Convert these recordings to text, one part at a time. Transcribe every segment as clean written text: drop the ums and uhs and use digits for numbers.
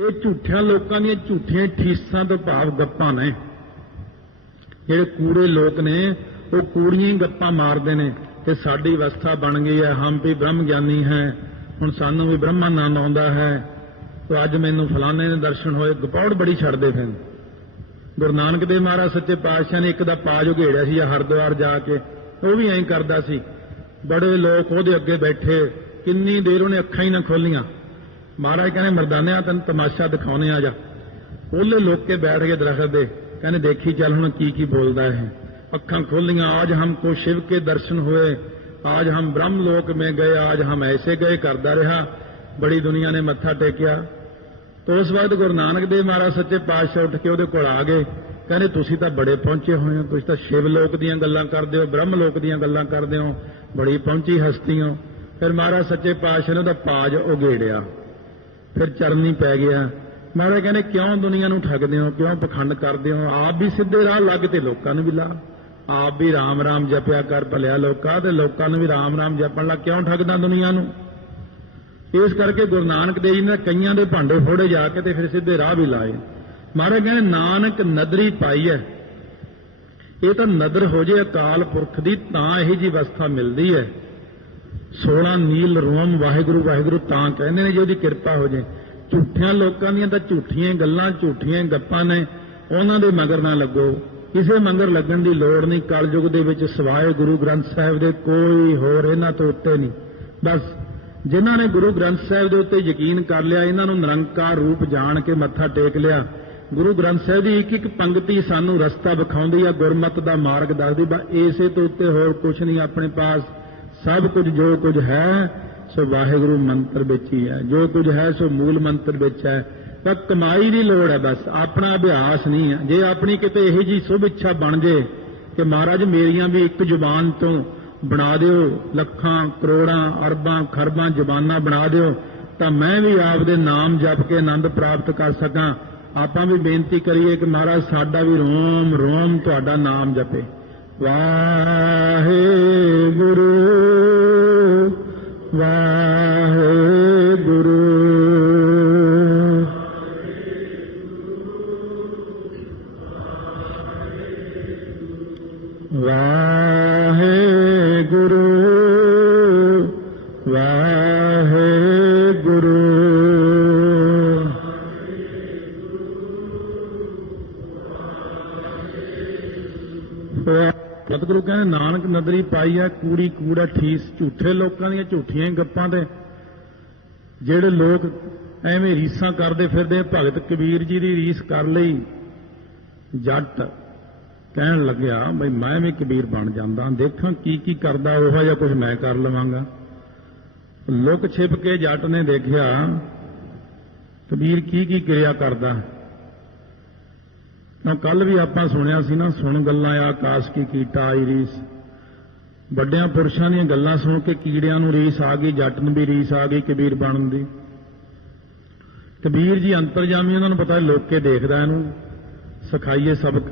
ਇਹ ਝੂਠਿਆਂ ਲੋਕਾਂ ਦੀਆਂ ਝੂਠੀਆਂ ਠੀਸਾਂ ਤੋਂ ਭਾਵ ਗੱਪਾਂ ਨੇ। ਜਿਹੜੇ ਕੂੜੇ ਲੋਕ ਨੇ ਉਹ ਕੂੜੀਆਂ ਹੀ ਗੱਪਾਂ ਮਾਰਦੇ ਨੇ ਕਿ ਸਾਡੀ ਅਵਸਥਾ ਬਣ ਗਈ ਹੈ, ਹਮ ਵੀ ਬ੍ਰਹਮ ਗਿਆਨੀ ਹੈ, ਹੁਣ ਸਾਨੂੰ ਵੀ ਬ੍ਰਹਮਾਨੰਦ ਆਉਂਦਾ ਹੈ, ਤੇ ਅੱਜ ਮੈਨੂੰ ਫਲਾਣੇ ਦੇ ਦਰਸ਼ਨ ਹੋਏ। ਗਪੌੜ ਬੜੀ ਛੱਡਦੇ ਫਿਰ। ਗੁਰੂ ਨਾਨਕ ਦੇਵ ਮਹਾਰਾਜ ਸੱਚੇ ਪਾਤਸ਼ਾਹ ਨੇ ਇੱਕ ਦਾ ਪਾਜ ਉਘੇੜਿਆ ਸੀ ਹਰਿਦੁਆਰ ਜਾ ਕੇ, ਉਹ ਵੀ ਐਂ ਕਰਦਾ ਸੀ। ਬੜੇ ਲੋਕ ਉਹਦੇ ਅੱਗੇ ਬੈਠੇ, ਕਿੰਨੀ ਦੇਰ ਉਹਨੇ ਅੱਖਾਂ ਹੀ ਨਾ ਖੋਲੀਆਂ। ਮਹਾਰਾਜ ਕਹਿੰਦੇ ਮਰਦਾਨਿਆ ਤੈਨੂੰ ਤਮਾਸ਼ਾ ਦਿਖਾਉਣੇ ਆ ਜਾ। ਉਹਲੇ ਲੋਕ ਕੇ ਬੈਠ ਗਏ ਦਰਖਤ ਦੇ, ਕਹਿੰਦੇ ਦੇਖੀ ਚੱਲ ਹੁਣ ਕੀ ਕੀ ਬੋਲਦਾ ਹੈ। ਅੱਖਾਂ ਖੋਲੀਆਂ, आज हमको शिव के दर्शन हुए, आज हम ब्रह्म लोक में गए, आज हम ऐसे गए करदा रहा। बड़ी दुनिया ने मत्था टेकिया। तो उस वक्त गुरु नानक देव महाराज सच्चे पातशाह उठ के ਉਹਦੇ ਕੋਲ आ गए, ਕਹਿੰਦੇ ਤੁਸੀਂ ਤਾਂ ਬੜੇ ਪਹੁੰਚੇ ਹੋਏ ਹੋ, ਤੁਸੀਂ ਤਾਂ शिव लोक ਦੀਆਂ ਗੱਲਾਂ ਕਰਦੇ ਹੋ, ब्रह्म लोक ਦੀਆਂ ਗੱਲਾਂ ਕਰਦੇ ਹੋ, ਬੜੀ ਪਹੁੰਚੀ ਹਸਤੀ ਹੋ। ਫਿਰ ਮਹਾਰਾਜ ਸੱਚੇ ਪਾਤਸ਼ਾਹ ਨੇ ਉਹਦਾ ਪਾਜ ਉਘੇੜਿਆ, ਫਿਰ ਚਰਨੀ ਪੈ ਗਿਆ। ਮਹਾਰਾਜ ਕਹਿੰਦੇ ਕਿਉਂ ਦੁਨੀਆ ਨੂੰ ਠੱਗਦੇ ਹੋ, ਕਿਉਂ ਪਖੰਡ ਕਰਦੇ ਹੋ, ਆਪ ਵੀ ਸਿੱਧੇ ਰਾਹ ਲੱਗ ਤੇ ਲੋਕਾਂ ਨੂੰ ਵੀ ਲਾ। ਆਪ ਵੀ ਰਾਮ ਰਾਮ ਜਪਿਆ ਕਰ ਭਲਿਆ ਲੋਕਾਂ, ਤੇ ਲੋਕਾਂ ਨੂੰ ਵੀ ਰਾਮ ਰਾਮ ਜਪਣ ਲੱਗ। ਕਿਉਂ ਠੱਗਦਾ ਦੁਨੀਆ ਨੂੰ? ਇਸ ਕਰਕੇ ਗੁਰੂ ਨਾਨਕ ਦੇਵ ਜੀ ਨੇ ਕਈਆਂ ਦੇ ਭਾਂਡੇ ਫੋੜੇ ਜਾ ਕੇ ਤੇ ਫਿਰ ਸਿੱਧੇ ਰਾਹ ਵੀ ਲਾਏ। ਮਹਾਰਾਜ ਕਹਿੰਦੇ ਨਾਨਕ ਨਦਰੀ ਪਾਈ ਹੈ। ਇਹ ਤਾਂ ਨਦਰ ਹੋ ਜੇ ਅਕਾਲ ਪੁਰਖ ਦੀ ਤਾਂ ਇਹੀ ਜੀ ਅਵਸਥਾ ਮਿਲਦੀ ਹੈ। 16 ਨੀਲ ਰੋਮ ਵਾਹਿਗੁਰੂ ਵਾਹਿਗੁਰੂ ਤਾਂ ਕਹਿੰਦੇ ਨੇ ਜੇ ਉਹਦੀ ਕਿਰਪਾ ਹੋ ਜੇ। ਝੂਠਿਆਂ ਲੋਕਾਂ ਦੀਆਂ ਤਾਂ ਝੂਠੀਆਂ ਗੱਲਾਂ, ਝੂਠੀਆਂ ਗੱਪਾਂ ਨੇ, ਉਹਨਾਂ ਦੇ ਮਗਰ ਨਾ ਲੱਗੋ। ਕਿਸੇ ਮੰਗਰ ਲੱਗਣ ਦੀ ਲੋੜ ਨਹੀਂ। ਕਲਯੁਗ ਦੇ ਵਿੱਚ ਸਿਵਾਏ ਗੁਰੂ ਗ੍ਰੰਥ ਸਾਹਿਬ ਦੇ ਕੋਈ ਹੋਰ ਇਹਨਾਂ ਤੋਂ ਉੱਤੇ ਨਹੀਂ। ਬਸ ਜਿਨ੍ਹਾਂ ਨੇ ਗੁਰੂ ਗ੍ਰੰਥ ਸਾਹਿਬ ਦੇ ਉੱਤੇ ਯਕੀਨ ਕਰ ਲਿਆ, ਇਹਨਾਂ ਨੂੰ ਨਿਰੰਕਾਰ ਰੂਪ ਜਾਣ ਕੇ ਮੱਥਾ ਟੇਕ ਲਿਆ। ਗੁਰੂ ਗ੍ਰੰਥ ਸਾਹਿਬ ਦੀ ਇੱਕ ਇੱਕ ਪੰਕਤੀ ਸਾਨੂੰ ਰਸਤਾ ਵਿਖਾਉਂਦੀ ਆ, ਗੁਰਮਤਿ ਦਾ ਮਾਰਗ ਦੱਸਦੀ। ਬਸ ਇਸੇ ਤੋਂ ਉੱਤੇ ਹੋਰ ਕੁਝ ਨਹੀਂ ਆਪਣੇ ਪਾਸ। ਸਭ ਕੁਝ ਜੋ ਕੁਝ ਹੈ ਸੋ ਵਾਹਿਗੁਰੂ ਮੰਤਰ ਵਿੱਚ ਹੀ ਹੈ, ਜੋ ਕੁਝ ਹੈ ਸੋ ਮੂਲ ਮੰਤਰ ਵਿੱਚ ਹੈ। ਤਾਂ ਕਮਾਈ ਦੀ ਲੋੜ ਹੈ, ਬਸ ਆਪਣਾ ਅਭਿਆਸ ਨਹੀਂ ਹੈ। ਜੇ ਆਪਣੀ ਕਿਤੇ ਇਹੋ ਜਿਹੀ ਸੁਭ ਇੱਛਾ ਬਣ ਜੇ ਕਿ ਮਹਾਰਾਜ ਮੇਰੀਆਂ ਵੀ ਇੱਕ ਜ਼ੁਬਾਨ ਤੋਂ ਬਣਾ ਦਿਓ, ਲੱਖਾਂ ਕਰੋੜਾਂ ਅਰਬਾਂ ਖਰਬਾਂ ਜ਼ੁਬਾਨਾਂ ਬਣਾ ਦਿਓ, ਤਾਂ ਮੈਂ ਵੀ ਆਪਦੇ ਨਾਮ ਜਪ ਕੇ ਆਨੰਦ ਪ੍ਰਾਪਤ ਕਰ ਸਕਾਂ। ਆਪਾਂ ਵੀ ਬੇਨਤੀ ਕਰੀਏ ਕਿ ਮਹਾਰਾਜ ਸਾਡਾ ਵੀ ਰੋਮ ਰੋਮ ਤੁਹਾਡਾ ਨਾਮ ਜਪੇ। ਵਾਹਿਗੁਰੂ ਵਾਹਿਗੁਰੂ ਵਾਹਿਗੁਰੂ ਵਾਹਿਗੁਰੂ। ਸਤਿਗੁਰੂ ਕਹਿੰਦੇ ਨਾਨਕ ਨਦਰੀ ਪਾਈ ਹੈ, ਕੂੜੀ ਕੂੜਾ ਠੀਸ। ਝੂਠੇ ਲੋਕਾਂ ਦੀਆਂ ਝੂਠੀਆਂ ਗੱਪਾਂ ਤੇ ਜਿਹੜੇ ਲੋਕ ਐਵੇਂ ਰੀਸਾਂ ਕਰਦੇ ਫਿਰਦੇ। ਭਗਤ ਕਬੀਰ ਜੀ ਦੀ ਰੀਸ ਕਰ ਲਈ ਜੱਟ, ਕਹਿਣ ਲੱਗਿਆ ਬਈ ਮੈਂ ਵੀ ਕਬੀਰ ਬਣ ਜਾਂਦਾ, ਦੇਖਾਂ ਕੀ ਕੀ ਕਰਦਾ, ਉਹੋ ਜਿਹਾ ਕੁਝ ਮੈਂ ਕਰ ਲਵਾਂਗਾ। ਲੁਕ ਛਿਪ ਕੇ ਜੱਟ ਨੇ ਦੇਖਿਆ ਕਬੀਰ ਕੀ ਕੀ ਕਿਰਿਆ ਕਰਦਾ। ਤਾਂ ਕੱਲ ਵੀ ਆਪਾਂ ਸੁਣਿਆ ਸੀ ਨਾ, ਸੁਣ ਗੱਲਾਂ ਆਕਾਸ਼ ਕੀ ਕੀਟਾ ਆਈ ਰੀਸ। ਵੱਡਿਆਂ ਪੁਰਸ਼ਾਂ ਦੀਆਂ ਗੱਲਾਂ ਸੁਣ ਕੇ ਕੀੜਿਆਂ ਨੂੰ ਰੀਸ ਆ ਗਈ, ਜੱਟ ਨੂੰ ਵੀ ਰੀਸ ਆ ਗਈ ਕਬੀਰ ਬਣਨ ਦੀ। ਕਬੀਰ ਜੀ ਅੰਤਰਜਾਮੀ, ਉਹਨਾਂ ਨੂੰ ਪਤਾ ਲੋਕੇ ਦੇਖਦਾ, ਇਹਨੂੰ ਸਿਖਾਈਏ ਸਬਕ।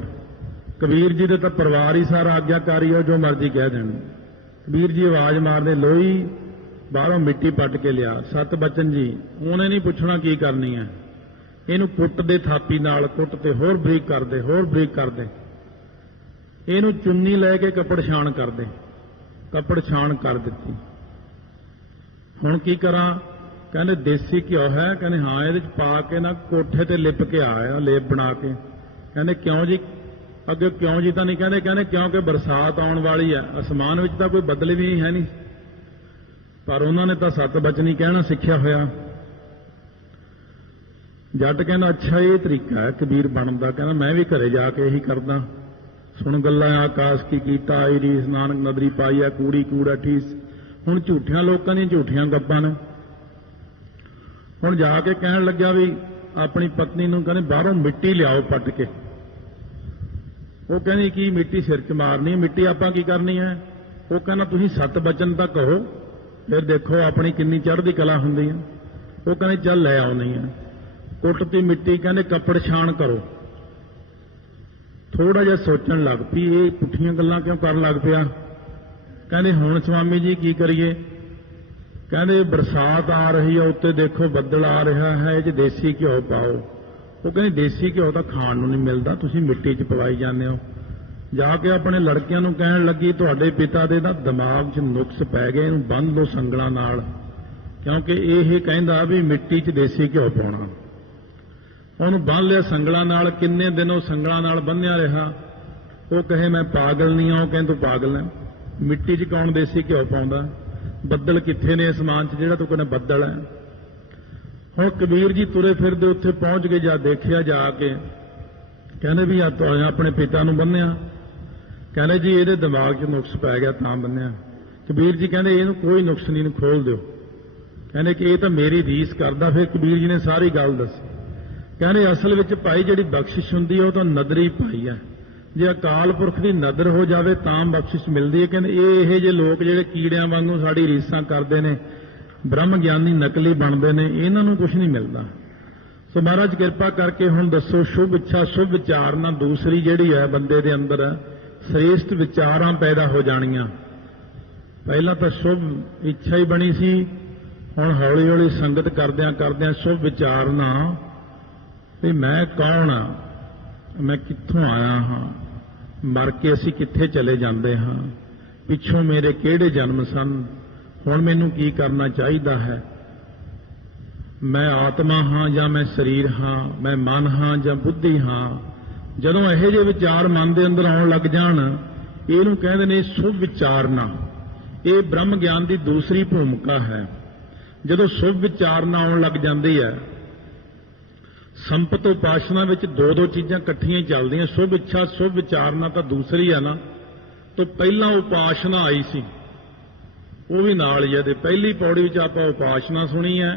ਕਬੀਰ ਜੀ ਦੇ ਤਾਂ ਪਰਿਵਾਰ ਹੀ ਸਾਰਾ ਆਗਿਆਕਾਰੀ ਹੈ, ਜੋ ਮਰਜ਼ੀ ਕਹਿ ਦੇਣ। ਕਬੀਰ ਜੀ ਆਵਾਜ਼ ਮਾਰਦੇ, ਲੋਈ ਬਾਹਰੋਂ ਮਿੱਟੀ ਪੱਟ ਕੇ ਲਿਆ। ਸਤ ਬਚਨ ਜੀ, ਉਹਨੇ ਨਹੀਂ ਪੁੱਛਣਾ ਕੀ ਕਰਨੀ ਹੈ, ਇਹਨੂੰ ਕੁੱਟ ਦੇ ਥਾਪੀ ਨਾਲ, ਕੁੱਟ ਤੇ ਹੋਰ ਬਰੀਕ ਕਰਦੇ, ਹੋਰ ਬਰੀਕ ਕਰਦੇ। ਇਹਨੂੰ ਚੁੰਨੀ ਲੈ ਕੇ ਕੱਪੜ ਛਾਣ ਕਰਦੇ, ਕੱਪੜ ਛਾਣ ਕਰ ਦਿੱਤੀ। ਹੁਣ ਕੀ ਕਰਾਂ? ਕਹਿੰਦੇ ਦੇਸੀ ਘਿਓ ਹੈ? ਕਹਿੰਦੇ ਹਾਂ, ਇਹਦੇ ਚ ਪਾ ਕੇ ਨਾ ਕੋਠੇ ਤੇ ਲਿਪ ਕੇ ਆਇਆ, ਲੇਪ ਬਣਾ ਕੇ। ਕਹਿੰਦੇ ਕਿਉਂ ਜੀ? ਅੱਗੇ ਕਿਉਂ ਜੀ ਤਾਂ ਨਹੀਂ ਕਹਿੰਦੇ, ਕਹਿੰਦੇ ਕਿਉਂਕਿ ਬਰਸਾਤ ਆਉਣ ਵਾਲੀ ਹੈ, ਅਸਮਾਨ ਵਿੱਚ ਤਾਂ ਕੋਈ ਬੱਦਲ ਵੀ ਹੈ ਨਹੀਂ। ਪਰ ਉਹਨਾਂ ਨੇ ਤਾਂ ਸਤ ਬਚਨ ਹੀ ਕਹਿਣਾ ਸਿੱਖਿਆ ਹੋਇਆ। ਜੱਟ ਕਹਿੰਦਾ ਅੱਛਾ ਇਹ ਤਰੀਕਾ ਹੈ ਕਬੀਰ ਬਣਨ ਦਾ। ਕਹਿੰਦਾ ਮੈਂ ਵੀ ਘਰੇ ਜਾ ਕੇ ਇਹੀ ਕਰਦਾ। ਸੁਣ ਗੱਲਾਂ ਆਕਾਸ਼ ਕੀ ਕੀਤਾ ਆਈ ਰੀਸ, ਨਾਨਕ ਨਦਰੀ ਪਾਈ ਹੈ, ਕੂੜੀ ਕੂੜਾ ਠੀਸ। ਹੁਣ ਝੂਠਿਆਂ ਲੋਕਾਂ ਦੀਆਂ ਝੂਠੀਆਂ ਗੱਪਾਂ ਨੇ। ਹੁਣ ਜਾ ਕੇ ਕਹਿਣ ਲੱਗਿਆ ਵੀ ਆਪਣੀ ਪਤਨੀ ਨੂੰ, ਕਹਿੰਦੇ ਬਾਹਰੋਂ ਮਿੱਟੀ ਲਿਆਓ ਪੱਟ ਕੇ। ਉਹ ਕਹਿੰਦੀ ਕੀ ਮਿੱਟੀ ਸਿਰ 'ਚ ਮਾਰਨੀ, ਮਿੱਟੀ ਆਪਾਂ ਕੀ ਕਰਨੀ ਹੈ? ਉਹ ਕਹਿੰਦਾ ਤੁਸੀਂ ਸਤ ਬਚਨ ਤਾਂ ਕਹੋ, ਫਿਰ ਦੇਖੋ ਆਪਣੀ ਕਿੰਨੀ ਚੜ੍ਹਦੀ ਕਲਾ ਹੁੰਦੀ ਹੈ। ਉਹ ਕਹਿੰਦੇ ਚੱਲ ਲੈ ਆਉਣੀ ਹੈ। ਕੁੱਟਤੀ ਮਿੱਟੀ, ਕਹਿੰਦੇ ਕੱਪੜ ਛਾਣ ਕਰੋ। ਥੋੜਾ ਜਿਹਾ ਸੋਚਣ ਲੱਗ ਪਈ, ਇਹ ਪੁੱਠੀਆਂ ਗੱਲਾਂ ਕਿਉਂ ਕਰਨ ਲੱਗ ਪਿਆ। ਕਹਿੰਦੇ ਹੁਣ ਸਵਾਮੀ ਜੀ ਕੀ ਕਰੀਏ? ਕਹਿੰਦੇ ਬਰਸਾਤ ਆ ਰਹੀ ਹੈ, ਉੱਤੇ ਦੇਖੋ ਬੱਦਲ ਆ ਰਿਹਾ ਹੈ, ਇਹ 'ਚ ਦੇਸੀ ਘਿਓ ਪਾਓ। ਉਹ ਕਹਿੰਦੇ ਦੇਸੀ ਘਿਓ ਤਾਂ ਖਾਣ ਨੂੰ ਨਹੀਂ ਮਿਲਦਾ, ਤੁਸੀਂ ਮਿੱਟੀ 'ਚ ਪਵਾਈ ਜਾਂਦੇ ਹੋ। ਜਾ ਕੇ ਆਪਣੇ ਲੜਕਿਆਂ ਨੂੰ ਕਹਿਣ ਲੱਗੀ ਤੁਹਾਡੇ ਪਿਤਾ ਦੇ ਨਾ ਦਿਮਾਗ 'ਚ ਨੁਕਸ ਪੈ ਗਏ, ਇਹਨੂੰ ਬੰਨ੍ਹ ਲਓ ਸੰਗਲਾਂ ਨਾਲ, ਕਿਉਂਕਿ ਇਹ ਕਹਿੰਦਾ ਵੀ ਮਿੱਟੀ 'ਚ ਦੇਸੀ ਘਿਓ ਪਾਉਣਾ। ਉਹਨੂੰ ਬੰਨ੍ਹ ਲਿਆ ਸੰਗਲਾਂ ਨਾਲ। ਕਿੰਨੇ ਦਿਨ ਉਹ ਸੰਗਲਾਂ ਨਾਲ ਬੰਨ੍ਹਿਆ ਰਿਹਾ। ਉਹ ਕਹੇ ਮੈਂ ਪਾਗਲ ਨਹੀਂ ਆ, ਉਹ ਕਹਿੰਦੇ ਤੂੰ ਪਾਗਲ ਹੈ, ਮਿੱਟੀ 'ਚ ਕੌਣ ਦੇਸੀ ਘਿਓ ਪਾਉਂਦਾ, ਬੱਦਲ ਕਿੱਥੇ ਨੇ ਅਸਮਾਨ 'ਚ ਜਿਹੜਾ ਤੂੰ ਕਹਿੰਦਾ ਬੱਦਲ ਹੈ। ਹੁਣ ਕਬੀਰ ਜੀ ਤੁਰੇ ਫਿਰਦੇ ਉੱਥੇ ਪਹੁੰਚ ਗਏ, ਜਾ ਦੇਖਿਆ ਜਾ ਕੇ, ਕਹਿੰਦੇ ਵੀ ਆ ਆਪਣੇ ਪਿਤਾ ਨੂੰ ਬੰਨਿਆ। ਕਹਿੰਦੇ ਜੀ ਇਹਦੇ ਦਿਮਾਗ 'ਚ ਨੁਕਸ ਪੈ ਗਿਆ ਤਾਂ ਬੰਨਿਆ। ਕਬੀਰ ਜੀ ਕਹਿੰਦੇ ਇਹਨੂੰ ਕੋਈ ਨੁਕਸ ਨਹੀਂ, ਇਹਨੂੰ ਖੋਲ ਦਿਓ। ਕਹਿੰਦੇ ਕਿ ਇਹ ਤਾਂ ਮੇਰੀ ਰੀਸ ਕਰਦਾ। ਫਿਰ ਕਬੀਰ ਜੀ ਨੇ ਸਾਰੀ ਗੱਲ ਦੱਸੀ। ਕਹਿੰਦੇ ਅਸਲ ਵਿੱਚ ਭਾਈ ਜਿਹੜੀ ਬਖਸ਼ਿਸ਼ ਹੁੰਦੀ ਹੈ ਉਹ ਤਾਂ ਨਦਰੀ ਪਾਈ ਹੈ, ਜੇ ਅਕਾਲ ਪੁਰਖ ਦੀ ਨਦਰ ਹੋ ਜਾਵੇ ਤਾਂ ਬਖਸ਼ਿਸ਼ ਮਿਲਦੀ ਹੈ। ਕਹਿੰਦੇ ਇਹ ਜਿਹੇ ਲੋਕ ਜਿਹੜੇ ਕੀੜਿਆਂ ਵਾਂਗੂ ਸਾਡੀ ਰੀਸਾਂ ਕਰਦੇ ਨੇ, ਬ੍ਰਹਮ ਗਿਆਨੀ ਨਕਲੀ ਬਣਦੇ ਨੇ, ਇਹਨਾਂ ਨੂੰ ਕੁਝ ਨਹੀਂ ਮਿਲਦਾ। ਸੋ ਮਹਾਰਾਜ ਕਿਰਪਾ ਕਰਕੇ ਹੁਣ ਦੱਸੋ, ਸ਼ੁਭ ਇੱਛਾ ਸ਼ੁਭ ਵਿਚਾਰਨਾ ਦੂਸਰੀ ਜਿਹੜੀ ਹੈ ਬੰਦੇ ਦੇ ਅੰਦਰ ਸ੍ਰੇਸ਼ਟ ਵਿਚਾਰਾਂ ਪੈਦਾ ਹੋ ਜਾਣੀਆਂ। ਪਹਿਲਾਂ ਤਾਂ ਸ਼ੁਭ ਇੱਛਾ ਹੀ ਬਣੀ ਸੀ, ਹੁਣ ਹੌਲੀ ਹੌਲੀ ਸੰਗਤ ਕਰਦਿਆਂ ਕਰਦਿਆਂ ਸ਼ੁਭ ਵਿਚਾਰਨਾ ਵੀ ਮੈਂ ਕੌਣ ਆ, ਮੈਂ ਕਿੱਥੋਂ ਆਇਆ ਹਾਂ, ਮਰ ਕੇ ਅਸੀਂ ਕਿੱਥੇ ਚਲੇ ਜਾਂਦੇ ਹਾਂ, ਪਿੱਛੋਂ ਮੇਰੇ ਕਿਹੜੇ ਜਨਮ ਸਨ, ਹੁਣ ਮੈਨੂੰ ਕੀ ਕਰਨਾ ਚਾਹੀਦਾ ਹੈ, ਮੈਂ ਆਤਮਾ ਹਾਂ ਜਾਂ ਮੈਂ ਸਰੀਰ ਹਾਂ, ਮੈਂ ਮਨ ਹਾਂ ਜਾਂ ਬੁੱਧੀ ਹਾਂ। ਜਦੋਂ ਇਹੋ ਜਿਹੇ ਵਿਚਾਰ ਮਨ ਦੇ ਅੰਦਰ ਆਉਣ ਲੱਗ ਜਾਣ, ਇਹਨੂੰ ਕਹਿੰਦੇ ਨੇ ਸ਼ੁਭ ਵਿਚਾਰਨਾ। ਇਹ ਬ੍ਰਹਮ ਗਿਆਨ ਦੀ ਦੂਸਰੀ ਭੂਮਿਕਾ ਹੈ। ਜਦੋਂ ਸ਼ੁਭ ਵਿਚਾਰਨਾ ਆਉਣ ਲੱਗ ਜਾਂਦੀ ਹੈ, ਸੰਪਤ ਉਪਾਸ਼ਨਾ ਵਿੱਚ ਦੋ ਚੀਜ਼ਾਂ ਇਕੱਠੀਆਂ ਹੀ ਚੱਲਦੀਆਂ। ਸ਼ੁਭ ਇੱਛਾ ਸ਼ੁਭ ਵਿਚਾਰਨਾ ਤਾਂ ਦੂਸਰੀ ਹੈ ਨਾ, ਤਾਂ ਪਹਿਲਾਂ ਉਪਾਸ਼ਨਾ ਆਈ ਸੀ, ਉਹ ਵੀ ਨਾਲ ਹੀ ਹੈ। ਤੇ ਪਹਿਲੀ ਪੌੜੀ ਵਿੱਚ ਆਪਾਂ ਉਪਾਸ਼ਨਾ ਸੁਣੀ ਹੈ,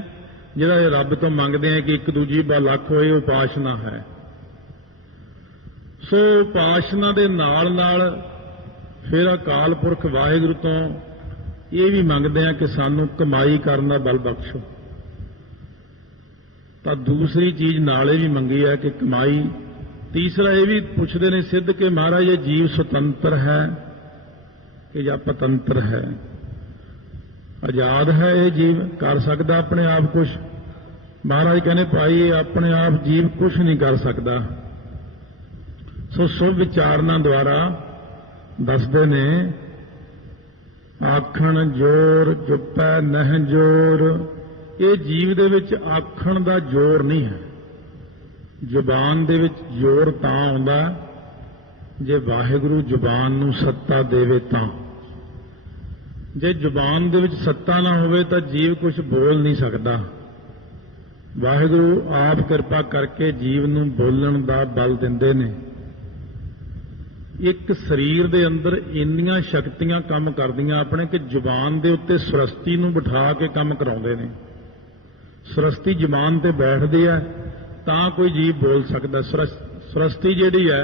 ਜਿਹੜਾ ਇਹ ਰੱਬ ਤੋਂ ਮੰਗਦੇ ਆ ਕਿ ਇੱਕ ਦੂਜੀ ਬਾ ਲੱਖ ਹੋਏ, ਉਪਾਸ਼ਨਾ ਹੈ। ਸੋ ਉਪਾਸ਼ਨਾ ਦੇ ਨਾਲ ਨਾਲ ਫਿਰ ਅਕਾਲ ਪੁਰਖ ਵਾਹਿਗੁਰੂ ਤੋਂ ਇਹ ਵੀ ਮੰਗਦੇ ਆ ਕਿ ਸਾਨੂੰ ਕਮਾਈ ਕਰਨ ਦਾ ਬਲ ਬਖਸ਼ੋ। ਤਾਂ ਦੂਸਰੀ ਚੀਜ਼ ਨਾਲੇ ਵੀ ਮੰਗੀ ਹੈ ਕਿ ਕਮਾਈ। ਤੀਸਰਾ ਇਹ ਵੀ ਪੁੱਛਦੇ ਨੇ ਸਿੱਧ ਕਿ ਮਹਾਰਾਜ ਇਹ ਜੀਵ ਸੁਤੰਤਰ ਹੈ ਕਿ ਜਾਂ ਪਤੰਤਰ ਹੈ, ਆਜ਼ਾਦ ਹੈ ਇਹ ਜੀਵ, ਕਰ ਸਕਦਾ ਆਪਣੇ ਆਪ ਕੁਝ। ਮਹਾਰਾਜ ਕਹਿੰਦੇ ਭਾਈ ਇਹ ਆਪਣੇ ਆਪ ਜੀਵ ਕੁਝ ਨਹੀਂ ਕਰ ਸਕਦਾ। ਸੋ ਸ਼ੁਭ ਵਿਚਾਰਨਾ ਦੁਆਰਾ ਦੱਸਦੇ ਨੇ ਆਖਣ ਜੋਰ ਚੁੱਪੈ ਨਹਿ ਜੋਰ। ਇਹ ਜੀਵ ਦੇ ਵਿੱਚ ਆਖਣ ਦਾ ਜ਼ੋਰ ਨਹੀਂ ਹੈ। ਜ਼ੁਬਾਨ ਦੇ ਵਿੱਚ ਜ਼ੋਰ ਤਾਂ ਆਉਂਦਾ ਜੇ ਵਾਹਿਗੁਰੂ ਜ਼ੁਬਾਨ ਨੂੰ ਸੱਤਾ ਦੇਵੇ ਤਾਂ। ਜੇ ਜ਼ੁਬਾਨ ਦੇ ਵਿੱਚ ਸੱਤਾ ਨਾ ਹੋਵੇ ਤਾਂ ਜੀਵ ਕੁਝ ਬੋਲ ਨਹੀਂ ਸਕਦਾ। ਵਾਹਿਗੁਰੂ ਆਪ ਕਿਰਪਾ ਕਰਕੇ ਜੀਵ ਨੂੰ ਬੋਲਣ ਦਾ ਬਲ ਦਿੰਦੇ ਨੇ। ਇੱਕ ਸਰੀਰ ਦੇ ਅੰਦਰ ਇੰਨੀਆਂ ਸ਼ਕਤੀਆਂ ਕੰਮ ਕਰਦੀਆਂ ਆਪਣੇ ਕਿ ਜ਼ੁਬਾਨ ਦੇ ਉੱਤੇ ਸੁਰਸਤੀ ਨੂੰ ਬਿਠਾ ਕੇ ਕੰਮ ਕਰਾਉਂਦੇ ਨੇ। ਸੁਰਸਤੀ ਜ਼ੁਬਾਨ ਤੇ ਬੈਠਦੀ ਹੈ ਤਾਂ ਕੋਈ ਜੀਵ ਬੋਲ ਸਕਦਾ। ਸੁਰਸਤੀ ਜਿਹੜੀ ਹੈ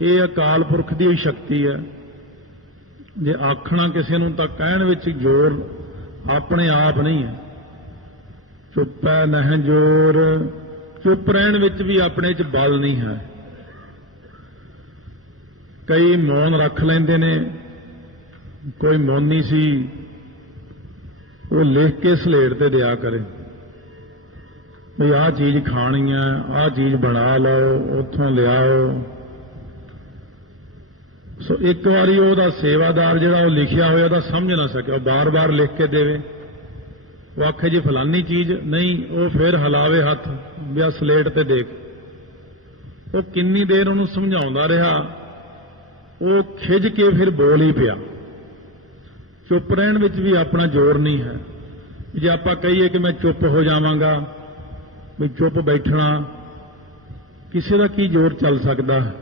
ਇਹ ਅਕਾਲ ਪੁਰਖ ਦੀ ਹੀ ਸ਼ਕਤੀ ਹੈ। ਜੇ ਆਖਣਾ ਕਿਸੇ ਨੂੰ ਤਾਂ ਕਹਿਣ ਵਿੱਚ ਜ਼ੋਰ ਆਪਣੇ ਆਪ ਨਹੀਂ ਹੈ। ਚੁੱਪੈ ਨਹਿ ਜੋਰ, ਚੁੱਪ ਰਹਿਣ ਵਿੱਚ ਵੀ ਆਪਣੇ 'ਚ ਬਲ ਨਹੀਂ ਹੈ। ਕਈ ਮੌਨ ਰੱਖ ਲੈਂਦੇ ਨੇ। ਕੋਈ ਮੌਨੀ ਸੀ, ਉਹ ਲਿਖ ਕੇ ਸਲੇਟ ਤੇ ਦਿਆ ਕਰੇ ਵੀ ਆਹ ਚੀਜ਼ ਖਾਣੀ ਹੈ, ਆਹ ਚੀਜ਼ ਬਣਾ ਲਓ, ਉੱਥੋਂ ਲਿਆਓ। ਸੋ ਇੱਕ ਵਾਰੀ ਉਹਦਾ ਸੇਵਾਦਾਰ ਜਿਹੜਾ ਉਹ ਲਿਖਿਆ ਹੋਇਆ ਉਹਦਾ ਸਮਝ ਨਾ ਸਕਿਆ, ਉਹ ਬਾਰ-ਬਾਰ ਲਿਖ ਕੇ ਦੇਵੇ। ਉਹ ਆਖੇ ਜੀ ਫਲਾਨੀ ਚੀਜ਼ ਨਹੀਂ, ਉਹ ਫਿਰ ਹਿਲਾਵੇ ਹੱਥ ਵੀ ਆਹ ਸਲੇਟ ਤੇ ਦੇਖ। ਉਹ ਕਿੰਨੀ ਦੇਰ ਉਹਨੂੰ ਸਮਝਾਉਂਦਾ ਰਿਹਾ, ਉਹ ਖਿੱਝ ਕੇ ਫਿਰ ਬੋਲ ਹੀ ਪਿਆ। ਚੁੱਪ ਰਹਿਣ ਵਿੱਚ ਵੀ ਆਪਣਾ ਜ਼ੋਰ ਨਹੀਂ ਹੈ। ਜੇ ਆਪਾਂ ਕਹੀਏ ਕਿ ਮੈਂ ਚੁੱਪ ਹੋ ਜਾਵਾਂਗਾ, ਵੀ ਚੁੱਪ ਬੈਠਣਾ, ਕਿਸੇ ਦਾ ਕੀ ਜ਼ੋਰ ਚੱਲ ਸਕਦਾ ਹੈ।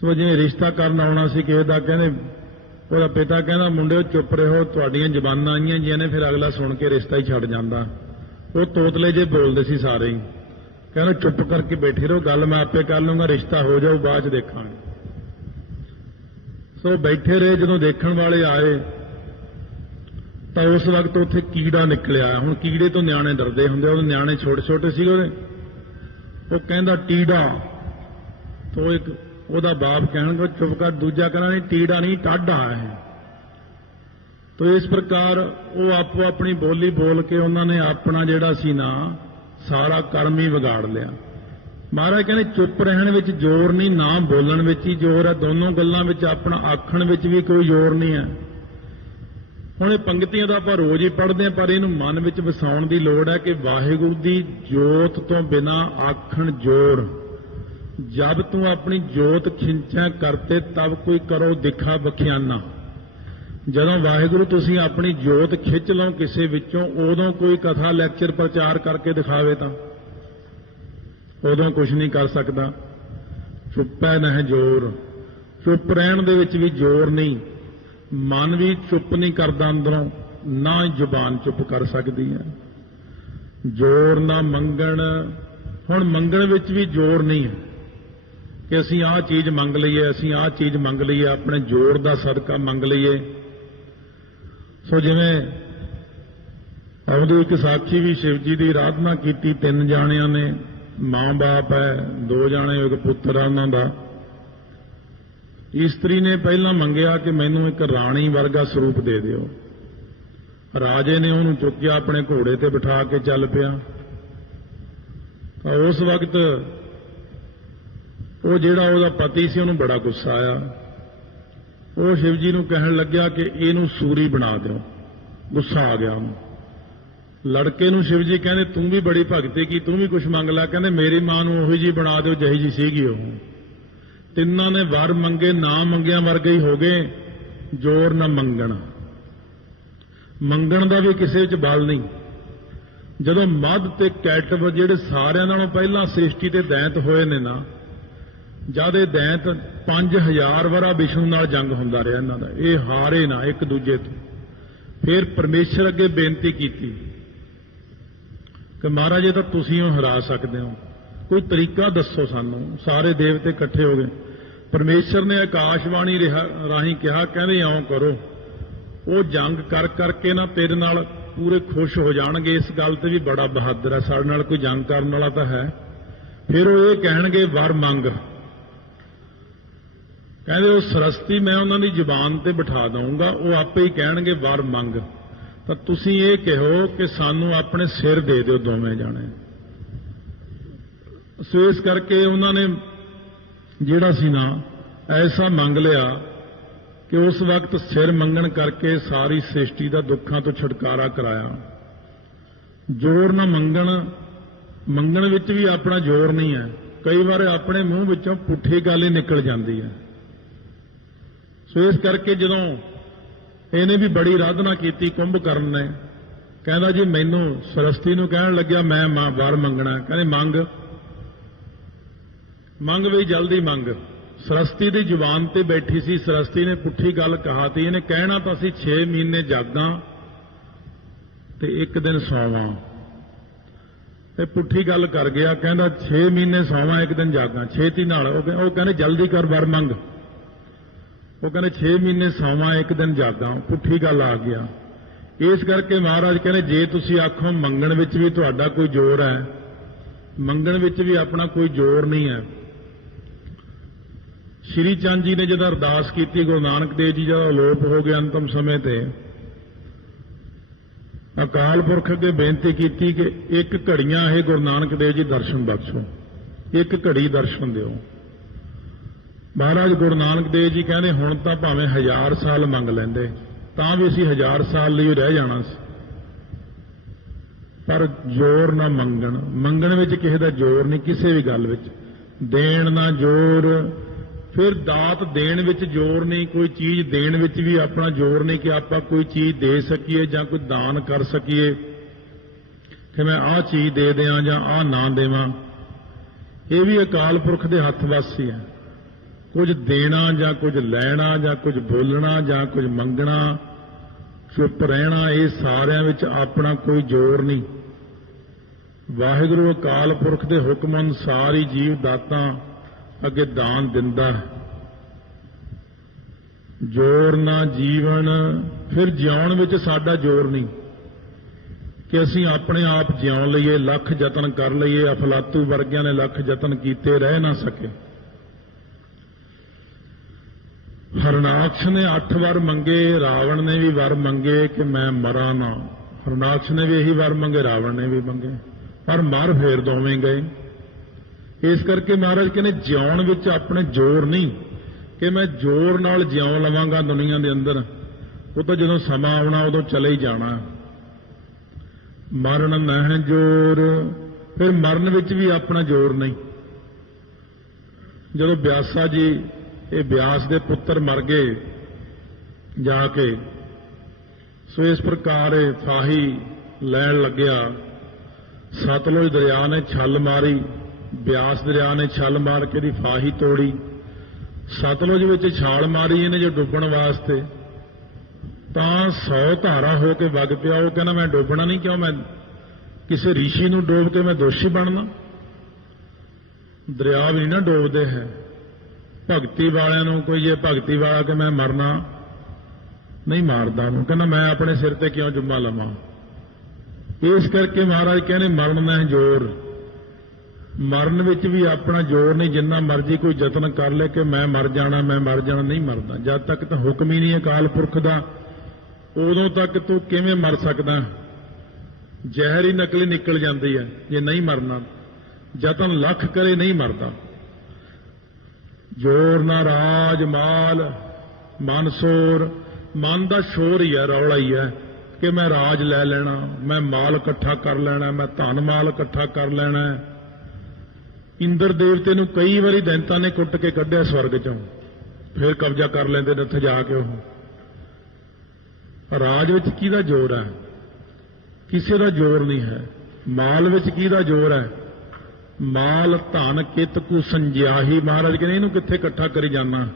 ਸੋ ਜਿਵੇਂ ਰਿਸ਼ਤਾ ਕਰਨ ਆਉਣਾ ਸੀ ਕਿਸੇ ਦਾ, ਕਹਿੰਦੇ ਉਹਦਾ ਪਿਤਾ ਕਹਿੰਦਾ ਮੁੰਡਿਓ ਚੁੱਪ ਰਹੋ, ਤੁਹਾਡੀਆਂ ਜ਼ਬਾਨਾਂ ਆਈਆਂ ਜੀਆਂ ਨੇ, ਫਿਰ ਅਗਲਾ ਸੁਣ ਕੇ ਰਿਸ਼ਤਾ ਹੀ ਛੱਡ ਜਾਂਦਾ। ਉਹ ਤੋਤਲੇ ਜੇ ਬੋਲਦੇ ਸੀ ਸਾਰੇ ਹੀ, ਕਹਿੰਦਾ ਚੁੱਪ ਕਰਕੇ ਬੈਠੇ ਰਹੋ, ਗੱਲ ਮੈਂ ਆਪੇ ਕਰ ਲੂੰਗਾ, ਰਿਸ਼ਤਾ ਹੋ ਜਾਊ, ਬਾਅਦ 'ਚ ਦੇਖਾਂਗੇ। ਸੋ ਬੈਠੇ ਰਹੇ। ਜਦੋਂ ਦੇਖਣ ਵਾਲੇ ਆਏ ਤਾਂ ਉਸ ਵਕਤ ਉੱਥੇ ਕੀੜਾ ਨਿਕਲਿਆ। ਹੁਣ ਕੀੜੇ ਤੋਂ ਨਿਆਣੇ ਡਰਦੇ ਹੁੰਦੇ, ਉਹਦੇ ਨਿਆਣੇ ਛੋਟੇ ਛੋਟੇ ਸੀ ਉਹਦੇ। ਉਹ ਕਹਿੰਦਾ ਟੀੜਾ। ਤੋ ਇੱਕ ਉਹਦਾ ਬਾਪ ਕਹਿਣਗੇ ਚੁੱਪ ਕਰ, ਦੂਜਾ ਕਹਿੰਦਾ ਨਹੀਂ ਟੀੜਾ ਨਹੀਂ ਟਾਢਾ ਹੈ। तो इस प्रकार वो आपो अपनी बोली बोल के उन्होंने अपना जिहड़ा सी ना सारा कर्म ही विगाड़ लिया। महाराज कहने चुप रहने विच जोर नहीं, ना बोलण विच ही जोर है। दोनों गल्लां विच अपना आखण विच भी कोई जोर नहीं है। हुण इह पंक्तियां तां आपां रोज ही पढ़दे हां, पर इहनूं मन विच वसाउण दी लोड़ है कि वाहिगुरू दी जोत तो बिना आखण जोर। जब तू अपनी जोत खिंचा करते तब कोई करो दिखा बखियाना। ਜਦੋਂ ਵਾਹਿਗੁਰੂ ਤੁਸੀਂ ਆਪਣੀ ਜੋਤ ਖਿੱਚ ਲਓ ਕਿਸੇ ਵਿੱਚੋਂ, ਉਦੋਂ ਕੋਈ ਕਥਾ ਲੈਕਚਰ ਪ੍ਰਚਾਰ ਕਰਕੇ ਦਿਖਾਵੇ ਤਾਂ ਉਦੋਂ ਕੁਝ ਨਹੀਂ ਕਰ ਸਕਦਾ। ਚੁੱਪੈ ਨਹਿ ਜੋਰ, ਚੁੱਪ ਰਹਿਣ ਦੇ ਵਿੱਚ ਵੀ ਜ਼ੋਰ ਨਹੀਂ। ਮਨ ਵੀ ਚੁੱਪ ਨਹੀਂ ਕਰਦਾ ਅੰਦਰੋਂ, ਨਾ ਜ਼ੁਬਾਨ ਚੁੱਪ ਕਰ ਸਕਦੀ ਹੈ। ਜ਼ੋਰ ਨਾ ਮੰਗਣ, ਹੁਣ ਮੰਗਣ ਵਿੱਚ ਵੀ ਜ਼ੋਰ ਨਹੀਂ ਹੈ ਕਿ ਅਸੀਂ ਆਹ ਚੀਜ਼ ਮੰਗ ਲਈਏ, ਅਸੀਂ ਆਹ ਚੀਜ਼ ਮੰਗ ਲਈਏ, ਆਪਣੇ ਜ਼ੋਰ ਦਾ ਸਦਕਾ ਮੰਗ ਲਈਏ। ਸੋ ਜਿਵੇਂ ਆਪਦੀ ਇੱਕ ਸਾਖੀ ਵੀ शिव जी ਦੀ ਆਰਾਧਨਾ ਕੀਤੀ, 3 ਜਾਣਿਆਂ ਨੇ, ਮਾਂ ਬਾਪ ਹੈ, 2 ਜਾਣੇ ਇੱਕ ਪੁੱਤਰ ਆ ਉਹਨਾਂ ਦਾ। ਇਸਤਰੀ ਨੇ ਪਹਿਲਾਂ ਮੰਗਿਆ ਕਿ ਮੈਨੂੰ ਇੱਕ ਰਾਣੀ ਵਰਗਾ ਸਰੂਪ ਦੇ ਦਿਓ। ਰਾਜੇ ਨੇ ਉਹਨੂੰ ਚੁੱਕਿਆ, ਆਪਣੇ ਘੋੜੇ ਤੇ ਬਿਠਾ ਕੇ ਚੱਲ ਪਿਆ। ਤਾਂ ਉਸ ਵਕਤ ਉਹ ਜਿਹੜਾ ਉਹਦਾ ਪਤੀ ਸੀ ਉਹਨੂੰ ਬੜਾ ਗੁੱਸਾ ਆਇਆ। ਉਹ शिव जी ਨੂੰ ਕਹਿਣ ਲੱਗਿਆ ਕਿ ਇਹਨੂੰ ਸੂਰੀ ਬਣਾ ਦਿਓ। ਗੁੱਸਾ ਆ ਗਿਆ ਉਹਨੂੰ। ਲੜਕੇ ਨੂੰ शिव जी ਕਹਿੰਦੇ ਤੂੰ ਵੀ ਬੜੀ ਭਗਤੀ ਕੀ, ਤੂੰ ਵੀ ਕੁਝ ਮੰਗ ਲੈ। ਕਹਿੰਦੇ ਮੇਰੀ ਮਾਂ ਨੂੰ ਉਹੀ ਜੀ ਬਣਾ ਦਿਓ ਜਿਹੀ ਜੀ ਸੀਗੀ ਉਹ। ਤਿੰਨਾਂ ਨੇ ਵਰ ਮੰਗੇ, ਨਾ ਮੰਗਿਆਂ ਵਰਗੇ ਹੀ ਹੋ ਗਏ। ਜ਼ੋਰ ਨਾ ਮੰਗਣ, ਮੰਗਣ ਦਾ ਵੀ ਕਿਸੇ ਵਿੱਚ ਬਲ ਨਹੀਂ। ਜਦੋਂ ਮੱਧ ਤੇ ਕੈਟਵ ਜਿਹੜੇ ਸਾਰਿਆਂ ਨਾਲੋਂ ਪਹਿਲਾਂ ਸ੍ਰਿਸ਼ਟੀ ਤੇ ਦੈਂਤ ਹੋਏ ਨੇ ਨਾ, ਜਦ ਇਹ ਦੈਂਤ 5000 ਵਰਾ ਵਿਸ਼ਨੂੰ ਨਾਲ ਜੰਗ ਹੁੰਦਾ ਰਿਹਾ ਇਹਨਾਂ ਦਾ, ਇਹ ਹਾਰੇ ਨਾ ਇੱਕ ਦੂਜੇ ਤੋਂ। ਫਿਰ ਪਰਮੇਸ਼ਰ ਅੱਗੇ ਬੇਨਤੀ ਕੀਤੀ ਕਿ ਮਹਾਰਾਜ ਇਹ ਤਾਂ ਤੁਸੀਂ ਉਹ ਹਰਾ ਸਕਦੇ ਹੋ, ਕੋਈ ਤਰੀਕਾ ਦੱਸੋ ਸਾਨੂੰ। ਸਾਰੇ ਦੇਵਤੇ ਇਕੱਠੇ ਹੋ ਗਏ। ਪਰਮੇਸ਼ਰ ਨੇ ਆਕਾਸ਼ਵਾਣੀ ਰਾਹੀਂ ਕਿਹਾ, ਕਹਿੰਦੇ ਇਉਂ ਕਰੋ, ਉਹ ਜੰਗ ਕਰ ਕਰਕੇ ਨਾ ਤੇਰੇ ਨਾਲ ਪੂਰੇ ਖੁਸ਼ ਹੋ ਜਾਣਗੇ। ਇਸ ਗੱਲ ਤੇ ਵੀ ਬੜਾ ਬਹਾਦਰ ਹੈ, ਸਾਡੇ ਨਾਲ ਕੋਈ ਜੰਗ ਕਰਨ ਵਾਲਾ ਤਾਂ ਹੈ। ਫਿਰ ਉਹ ਇਹ ਕਹਿਣਗੇ ਵਰ ਮੰਗ। ਕਹਿੰਦੇ ਉਹ ਸਰਸਤੀ ਮੈਂ ਉਹਨਾਂ ਦੀ ਜ਼ੁਬਾਨ ਤੇ ਬਿਠਾ ਦਊਂਗਾ, ਉਹ ਆਪੇ ਹੀ ਕਹਿਣਗੇ ਵਰ ਮੰਗ। ਤਾਂ ਤੁਸੀਂ ਇਹ ਕਹੋ ਕਿ ਸਾਨੂੰ ਆਪਣੇ ਸਿਰ ਦੇ ਦਿਓ ਦੋਵੇਂ ਜਾਣੇ। ਸੋ ਇਸ ਕਰਕੇ ਉਹਨਾਂ ਨੇ ਜਿਹੜਾ ਸੀ ਨਾ ਐਸਾ ਮੰਗ ਲਿਆ ਕਿ ਉਸ ਵਕਤ ਸਿਰ ਮੰਗਣ ਕਰਕੇ ਸਾਰੀ ਸ੍ਰਿਸ਼ਟੀ ਦਾ ਦੁੱਖਾਂ ਤੋਂ ਛੁਟਕਾਰਾ ਕਰਾਇਆ। ਜ਼ੋਰ ਨਾ ਮੰਗਣ, ਮੰਗਣ ਵਿੱਚ ਵੀ ਆਪਣਾ ਜ਼ੋਰ ਨਹੀਂ ਹੈ। ਕਈ ਵਾਰ ਆਪਣੇ ਮੂੰਹ ਵਿੱਚੋਂ ਪੁੱਠੀ ਗੱਲ ਹੀ ਨਿਕਲ ਜਾਂਦੀ ਹੈ। ਸੋ ਇਸ ਕਰਕੇ ਜਦੋਂ ਇਹਨੇ ਵੀ ਬੜੀ ਆਰਾਧਨਾ ਕੀਤੀ ਕੁੰਭਕਰਨ ਨੇ, ਕਹਿੰਦਾ ਜੀ ਮੈਨੂੰ ਸਰਸਤੀ ਨੂੰ ਕਹਿਣ ਲੱਗਿਆ ਮੈਂ ਵਰ ਮੰਗਣਾ। ਕਹਿੰਦੇ ਮੰਗ ਵੀ ਜਲਦੀ ਮੰਗ। ਸਰਸਤੀ ਦੀ ਜ਼ੁਬਾਨ ਤੇ ਬੈਠੀ ਸੀ, ਸਰਸਤੀ ਨੇ ਪੁੱਠੀ ਗੱਲ ਕਹਾਤੀ। ਇਹਨੇ ਕਹਿਣਾ ਤਾਂ ਸੀ 6 ਮਹੀਨੇ ਜਾਗਾਂ ਤੇ 1 ਦਿਨ ਸੌਵਾਂ, ਤੇ ਪੁੱਠੀ ਗੱਲ ਕਰ ਗਿਆ। ਕਹਿੰਦਾ 6 ਮਹੀਨੇ ਸੌਵਾਂ 1 ਦਿਨ ਜਾਗਾਂ, ਛੇਤੀ ਨਾਲ। ਉਹ ਕਹਿੰਦੇ ਜਲਦੀ ਕਰ ਵਰ ਮੰਗ। ਉਹ ਕਹਿੰਦੇ 6 ਮਹੀਨੇ ਸੌਵਾਂ 1 ਦਿਨ ਜਾਗਾਂ, ਪੁੱਠੀ ਗੱਲ ਆ ਗਿਆ। ਇਸ ਕਰਕੇ ਮਹਾਰਾਜ ਕਹਿੰਦੇ ਜੇ ਤੁਸੀਂ ਆਖੋ ਮੰਗਣ ਵਿੱਚ ਵੀ ਤੁਹਾਡਾ ਕੋਈ ਜ਼ੋਰ ਹੈ, ਮੰਗਣ ਵਿੱਚ ਵੀ ਆਪਣਾ ਕੋਈ ਜ਼ੋਰ ਨਹੀਂ ਹੈ। ਸ਼੍ਰੀ ਚੰਦ ਜੀ ਨੇ ਜਦੋਂ ਅਰਦਾਸ ਕੀਤੀ, ਗੁਰੂ ਨਾਨਕ ਦੇਵ ਜੀ ਜਦੋਂ ਅਲੋਪ ਹੋ ਗਏ ਅੰਤਮ ਸਮੇਂ ਤੇ, ਅਕਾਲ ਪੁਰਖ ਅੱਗੇ ਬੇਨਤੀ ਕੀਤੀ ਕਿ 1 ਘੜੀਆਂ ਇਹ ਗੁਰੂ ਨਾਨਕ ਦੇਵ ਜੀ ਦਰਸ਼ਨ ਬਖਸ਼ੋ, 1 ਘੜੀ ਦਰਸ਼ਨ ਦਿਓ। ਮਹਾਰਾਜ ਗੁਰੂ ਨਾਨਕ ਦੇਵ ਜੀ ਕਹਿੰਦੇ ਹੁਣ ਤਾਂ ਭਾਵੇਂ 1000 ਸਾਲ ਮੰਗ ਲੈਂਦੇ ਤਾਂ ਵੀ ਅਸੀਂ 1000 ਸਾਲ ਲਈ ਰਹਿ ਜਾਣਾ ਸੀ, ਪਰ ਜ਼ੋਰ ਨਾ ਮੰਗਣ। ਮੰਗਣ ਵਿੱਚ ਕਿਸੇ ਦਾ ਜ਼ੋਰ ਨਹੀਂ, ਕਿਸੇ ਵੀ ਗੱਲ ਵਿੱਚ। ਦੇਣ ਨਾ ਜ਼ੋਰ, ਫਿਰ ਦਾਤ ਦੇਣ ਵਿੱਚ ਜ਼ੋਰ ਨਹੀਂ, ਕੋਈ ਚੀਜ਼ ਦੇਣ ਵਿੱਚ ਵੀ ਆਪਣਾ ਜ਼ੋਰ ਨਹੀਂ ਕਿ ਆਪਾਂ ਕੋਈ ਚੀਜ਼ ਦੇ ਸਕੀਏ ਜਾਂ ਕੋਈ ਦਾਨ ਕਰ ਸਕੀਏ ਕਿ ਮੈਂ ਆਹ ਚੀਜ਼ ਦੇ ਦਿਆਂ ਜਾਂ ਆਹ ਨਾ ਦੇਵਾਂ। ਇਹ ਵੀ ਅਕਾਲ ਪੁਰਖ ਦੇ ਹੱਥ ਵੱਸ ਹੀ ਹੈ। ਕੁਝ ਦੇਣਾ ਜਾਂ ਕੁਝ ਲੈਣਾ ਜਾਂ ਕੁਝ ਬੋਲਣਾ ਜਾਂ ਕੁਝ ਮੰਗਣਾ, ਚੁੱਪ ਰਹਿਣਾ, ਇਹ ਸਾਰਿਆਂ ਵਿੱਚ ਆਪਣਾ ਕੋਈ ਜ਼ੋਰ ਨਹੀਂ। ਵਾਹਿਗੁਰੂ ਅਕਾਲ ਪੁਰਖ ਦੇ ਹੁਕਮ ਅਨੁਸਾਰ ਹੀ ਜੀਵ ਦਾਤਾਂ ਅੱਗੇ ਦਾਨ ਦਿੰਦਾ ਹੈ। ਜ਼ੋਰ ਨਾ ਜੀਵਨ, ਫਿਰ ਜਿਉਣ ਵਿੱਚ ਸਾਡਾ ਜ਼ੋਰ ਨਹੀਂ ਕਿ ਅਸੀਂ ਆਪਣੇ ਆਪ ਜਿਉਣ ਲਈਏ, ਲੱਖ ਯਤਨ ਕਰ ਲਈਏ। ਅਫਲਾਤੂ ਵਰਗਿਆਂ ਨੇ ਲੱਖ ਯਤਨ ਕੀਤੇ, ਰਹਿ ਨਾ ਸਕੇ। ਹਰਨਾਕਸ਼ ਨੇ 8 ਵਾਰ ਮੰਗੇ, ਰਾਵਣ ਨੇ ਵੀ ਵਰ ਮੰਗੇ ਕਿ ਮੈਂ ਮਰਾਂ ਨਾ। ਹਰਨਾਕਸ਼ ਨੇ ਵੀ ਇਹੀ ਵਰ ਮੰਗੇ, ਰਾਵਣ ਨੇ ਵੀ ਮੰਗੇ, ਪਰ ਮਰ ਫੇਰ ਦੋਵੇਂ ਗਏ। ਇਸ ਕਰਕੇ ਮਹਾਰਾਜ ਕਹਿੰਦੇ ਜਿਉਣ ਵਿੱਚ ਆਪਣੇ ਜ਼ੋਰ ਨਹੀਂ ਕਿ ਮੈਂ ਜ਼ੋਰ ਨਾਲ ਜਿਉਂ ਲਵਾਂਗਾ ਦੁਨੀਆ ਦੇ ਅੰਦਰ, ਉਹ ਤਾਂ ਜਦੋਂ ਸਮਾਂ ਆਉਣਾ ਉਦੋਂ ਚਲੇ ਹੀ ਜਾਣਾ। ਮਰਨ ਨਹੀਂ ਜ਼ੋਰ, ਫਿਰ ਮਰਨ ਵਿੱਚ ਵੀ ਆਪਣਾ ਜ਼ੋਰ ਨਹੀਂ। ਜਦੋਂ ਬਿਆਸਾ ਜੀ, ਇਹ ਬਿਆਸ ਦੇ ਪੁੱਤਰ ਮਰ ਗਏ ਜਾ ਕੇ, ਸੋ ਇਸ ਪ੍ਰਕਾਰ ਇਹ ਫਾਹੀ ਲੈਣ ਲੱਗਿਆ। ਸਤਲੁਜ ਦਰਿਆ ਨੇ ਛਲ ਮਾਰੀ, ਬਿਆਸ ਦਰਿਆ ਨੇ ਛਲ ਮਾਰ ਕੇ ਦੀ ਫਾਹੀ ਤੋੜੀ। ਸਤਲੁਜ ਵਿੱਚ ਛਾਲ ਮਾਰੀ ਇਹਨੇ ਜੋ ਡੁੱਬਣ ਵਾਸਤੇ, ਤਾਂ 100 ਧਾਰਾ ਹੋ ਕੇ ਵਗ ਪਿਆ। ਉਹ ਕਹਿੰਦਾ ਮੈਂ ਡੁੱਬਣਾ ਨਹੀਂ, ਕਿਉਂ ਮੈਂ ਕਿਸੇ ਰਿਸ਼ੀ ਨੂੰ ਡੋਬ ਕੇ ਮੈਂ ਦੋਸ਼ੀ ਬਣਨਾ। ਦਰਿਆ ਵੀ ਨਹੀਂ ਨਾ ਡੋਬਦੇ ਹੈ। ਭਗਤੀ ਵਾਲਿਆਂ ਨੂੰ ਕੋਈ ਜੇ ਭਗਤੀ ਵਾਲਾ ਕਿ ਮੈਂ ਮਰਨਾ ਨਹੀਂ ਮਾਰਦਾ ਉਹਨੂੰ, ਕਹਿੰਦਾ ਮੈਂ ਆਪਣੇ ਸਿਰ ਤੇ ਕਿਉਂ ਜੁੰਮਾ ਲਵਾਂ। ਇਸ ਕਰਕੇ ਮਹਾਰਾਜ ਕਹਿੰਦੇ ਮਰਨ ਨਹੀਂ ਜ਼ੋਰ। ਮਰਨ ਵਿੱਚ ਵੀ ਆਪਣਾ ਜ਼ੋਰ ਨਹੀਂ। ਜਿੰਨਾ ਮਰਜ਼ੀ ਕੋਈ ਯਤਨ ਕਰ ਲੈ ਕਿ ਮੈਂ ਮਰ ਜਾਣਾ, ਮੈਂ ਮਰ ਜਾਣਾ, ਨਹੀਂ ਮਰਦਾ। ਜਦ ਤੱਕ ਤਾਂ ਹੁਕਮ ਹੀ ਨਹੀਂ ਅਕਾਲ ਪੁਰਖ ਦਾ, ਉਦੋਂ ਤੱਕ ਤੂੰ ਕਿਵੇਂ ਮਰ ਸਕਦਾ। ਜ਼ਹਿਰ ਹੀ ਨਕਲੀ ਨਿਕਲ ਜਾਂਦੀ ਹੈ ਜੇ ਨਹੀਂ ਮਰਨਾ। ਯਤਨ ਲੱਖ ਕਰੇ ਨਹੀਂ ਮਰਦਾ। ਜ਼ੋਰ ਨਾ ਰਾਜ ਮਾਲ ਮਨ ਸੋਰ। ਮਨ ਦਾ ਸ਼ੋਰ ਹੀ ਹੈ, ਰੌਲਾ ਹੀ ਹੈ ਕਿ ਮੈਂ ਰਾਜ ਲੈ ਲੈਣਾ, ਮੈਂ ਮਾਲ ਇਕੱਠਾ ਕਰ ਲੈਣਾ, ਮੈਂ ਧਨ ਮਾਲ ਇਕੱਠਾ ਕਰ ਲੈਣਾ। ਇੰਦਰ ਦੇਵਤੇ ਨੂੰ ਕਈ ਵਾਰੀ ਦੈਂਤਾਂ ਨੇ ਕੁੱਟ ਕੇ ਕੱਢਿਆ ਸਵਰਗ ਚੋਂ, ਫਿਰ ਕਬਜ਼ਾ ਕਰ ਲੈਂਦੇ ਨੇ ਉੱਥੇ ਜਾ ਕੇ। ਉਹ ਰਾਜ ਵਿੱਚ ਕਿਹਦਾ ਜ਼ੋਰ ਹੈ? ਕਿਸੇ ਦਾ ਜ਼ੋਰ ਨਹੀਂ ਹੈ। ਮਾਲ ਵਿੱਚ ਕਿਹਦਾ ਜ਼ੋਰ ਹੈ? ਮਾਲ ਧਨ ਕਿਤ ਕੂ ਸੰਜਿਆਹੀ। ਮਹਾਰਾਜ ਕਹਿੰਦੇ ਇਹਨੂੰ ਕਿੱਥੇ ਇਕੱਠਾ ਕਰੀ ਜਾਣਾ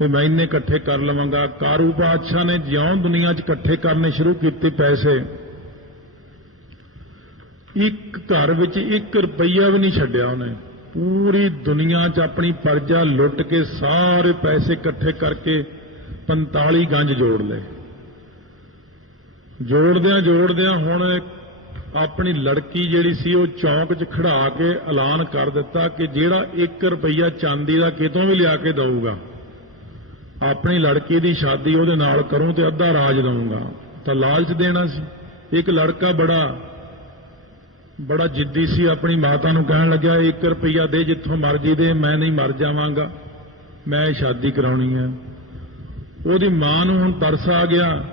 ਵੀ ਮੈਂ ਇੰਨੇ ਇਕੱਠੇ ਕਰ ਲਵਾਂਗਾ। ਕਾਰੂ ਬਾਦਸ਼ਾਹ ਨੇ ਜਿਉਂ ਦੁਨੀਆ 'ਚ ਇਕੱਠੇ ਕਰਨੇ ਸ਼ੁਰੂ ਕੀਤੇ ਪੈਸੇ, ਇੱਕ ਘਰ ਵਿੱਚ 1 ਰੁਪਈਆ ਵੀ ਨਹੀਂ ਛੱਡਿਆ ਉਹਨੇ। ਪੂਰੀ ਦੁਨੀਆ 'ਚ ਆਪਣੀ ਪਰਜਾ ਲੁੱਟ ਕੇ ਸਾਰੇ ਪੈਸੇ ਇਕੱਠੇ ਕਰਕੇ 45 ਗੰਜ ਜੋੜ ਲਏ। ਜੋੜਦਿਆਂ ਹੁਣ ਆਪਣੀ ਲੜਕੀ ਜਿਹੜੀ ਸੀ ਉਹ ਚੌਂਕ 'ਚ ਖੜਾ ਕੇ ਐਲਾਨ ਕਰ ਦਿੱਤਾ ਕਿ ਜਿਹੜਾ 1 ਰੁਪਈਆ ਚਾਂਦੀ ਦਾ ਕਿਤੋਂ ਵੀ ਲਿਆ ਕੇ ਦਊਗਾ, ਆਪਣੀ ਲੜਕੀ ਦੀ ਸ਼ਾਦੀ ਉਹਦੇ ਨਾਲ ਕਰੂੰ ਤੇ ਅੱਧਾ ਰਾਜ ਦਊਂਗਾ। ਤਾਂ ਲਾਲਚ ਦੇਣਾ ਸੀ। ਇੱਕ ਲੜਕਾ ਬੜਾ ਜਿੱਦੀ ਸੀ, ਆਪਣੀ ਮਾਤਾ ਨੂੰ ਕਹਿਣ ਲੱਗਿਆ 1 ਰੁਪਈਆ ਦੇ, ਜਿੱਥੋਂ ਮਰਜ਼ੀ ਦੇ, ਮੈਂ ਨਹੀਂ ਮਰ ਜਾਵਾਂਗਾ, ਮੈਂ ਸ਼ਾਦੀ ਕਰਾਉਣੀ ਹੈ। ਉਹਦੀ ਮਾਂ ਨੂੰ ਹੁਣ ਤਰਸ ਆ ਗਿਆ,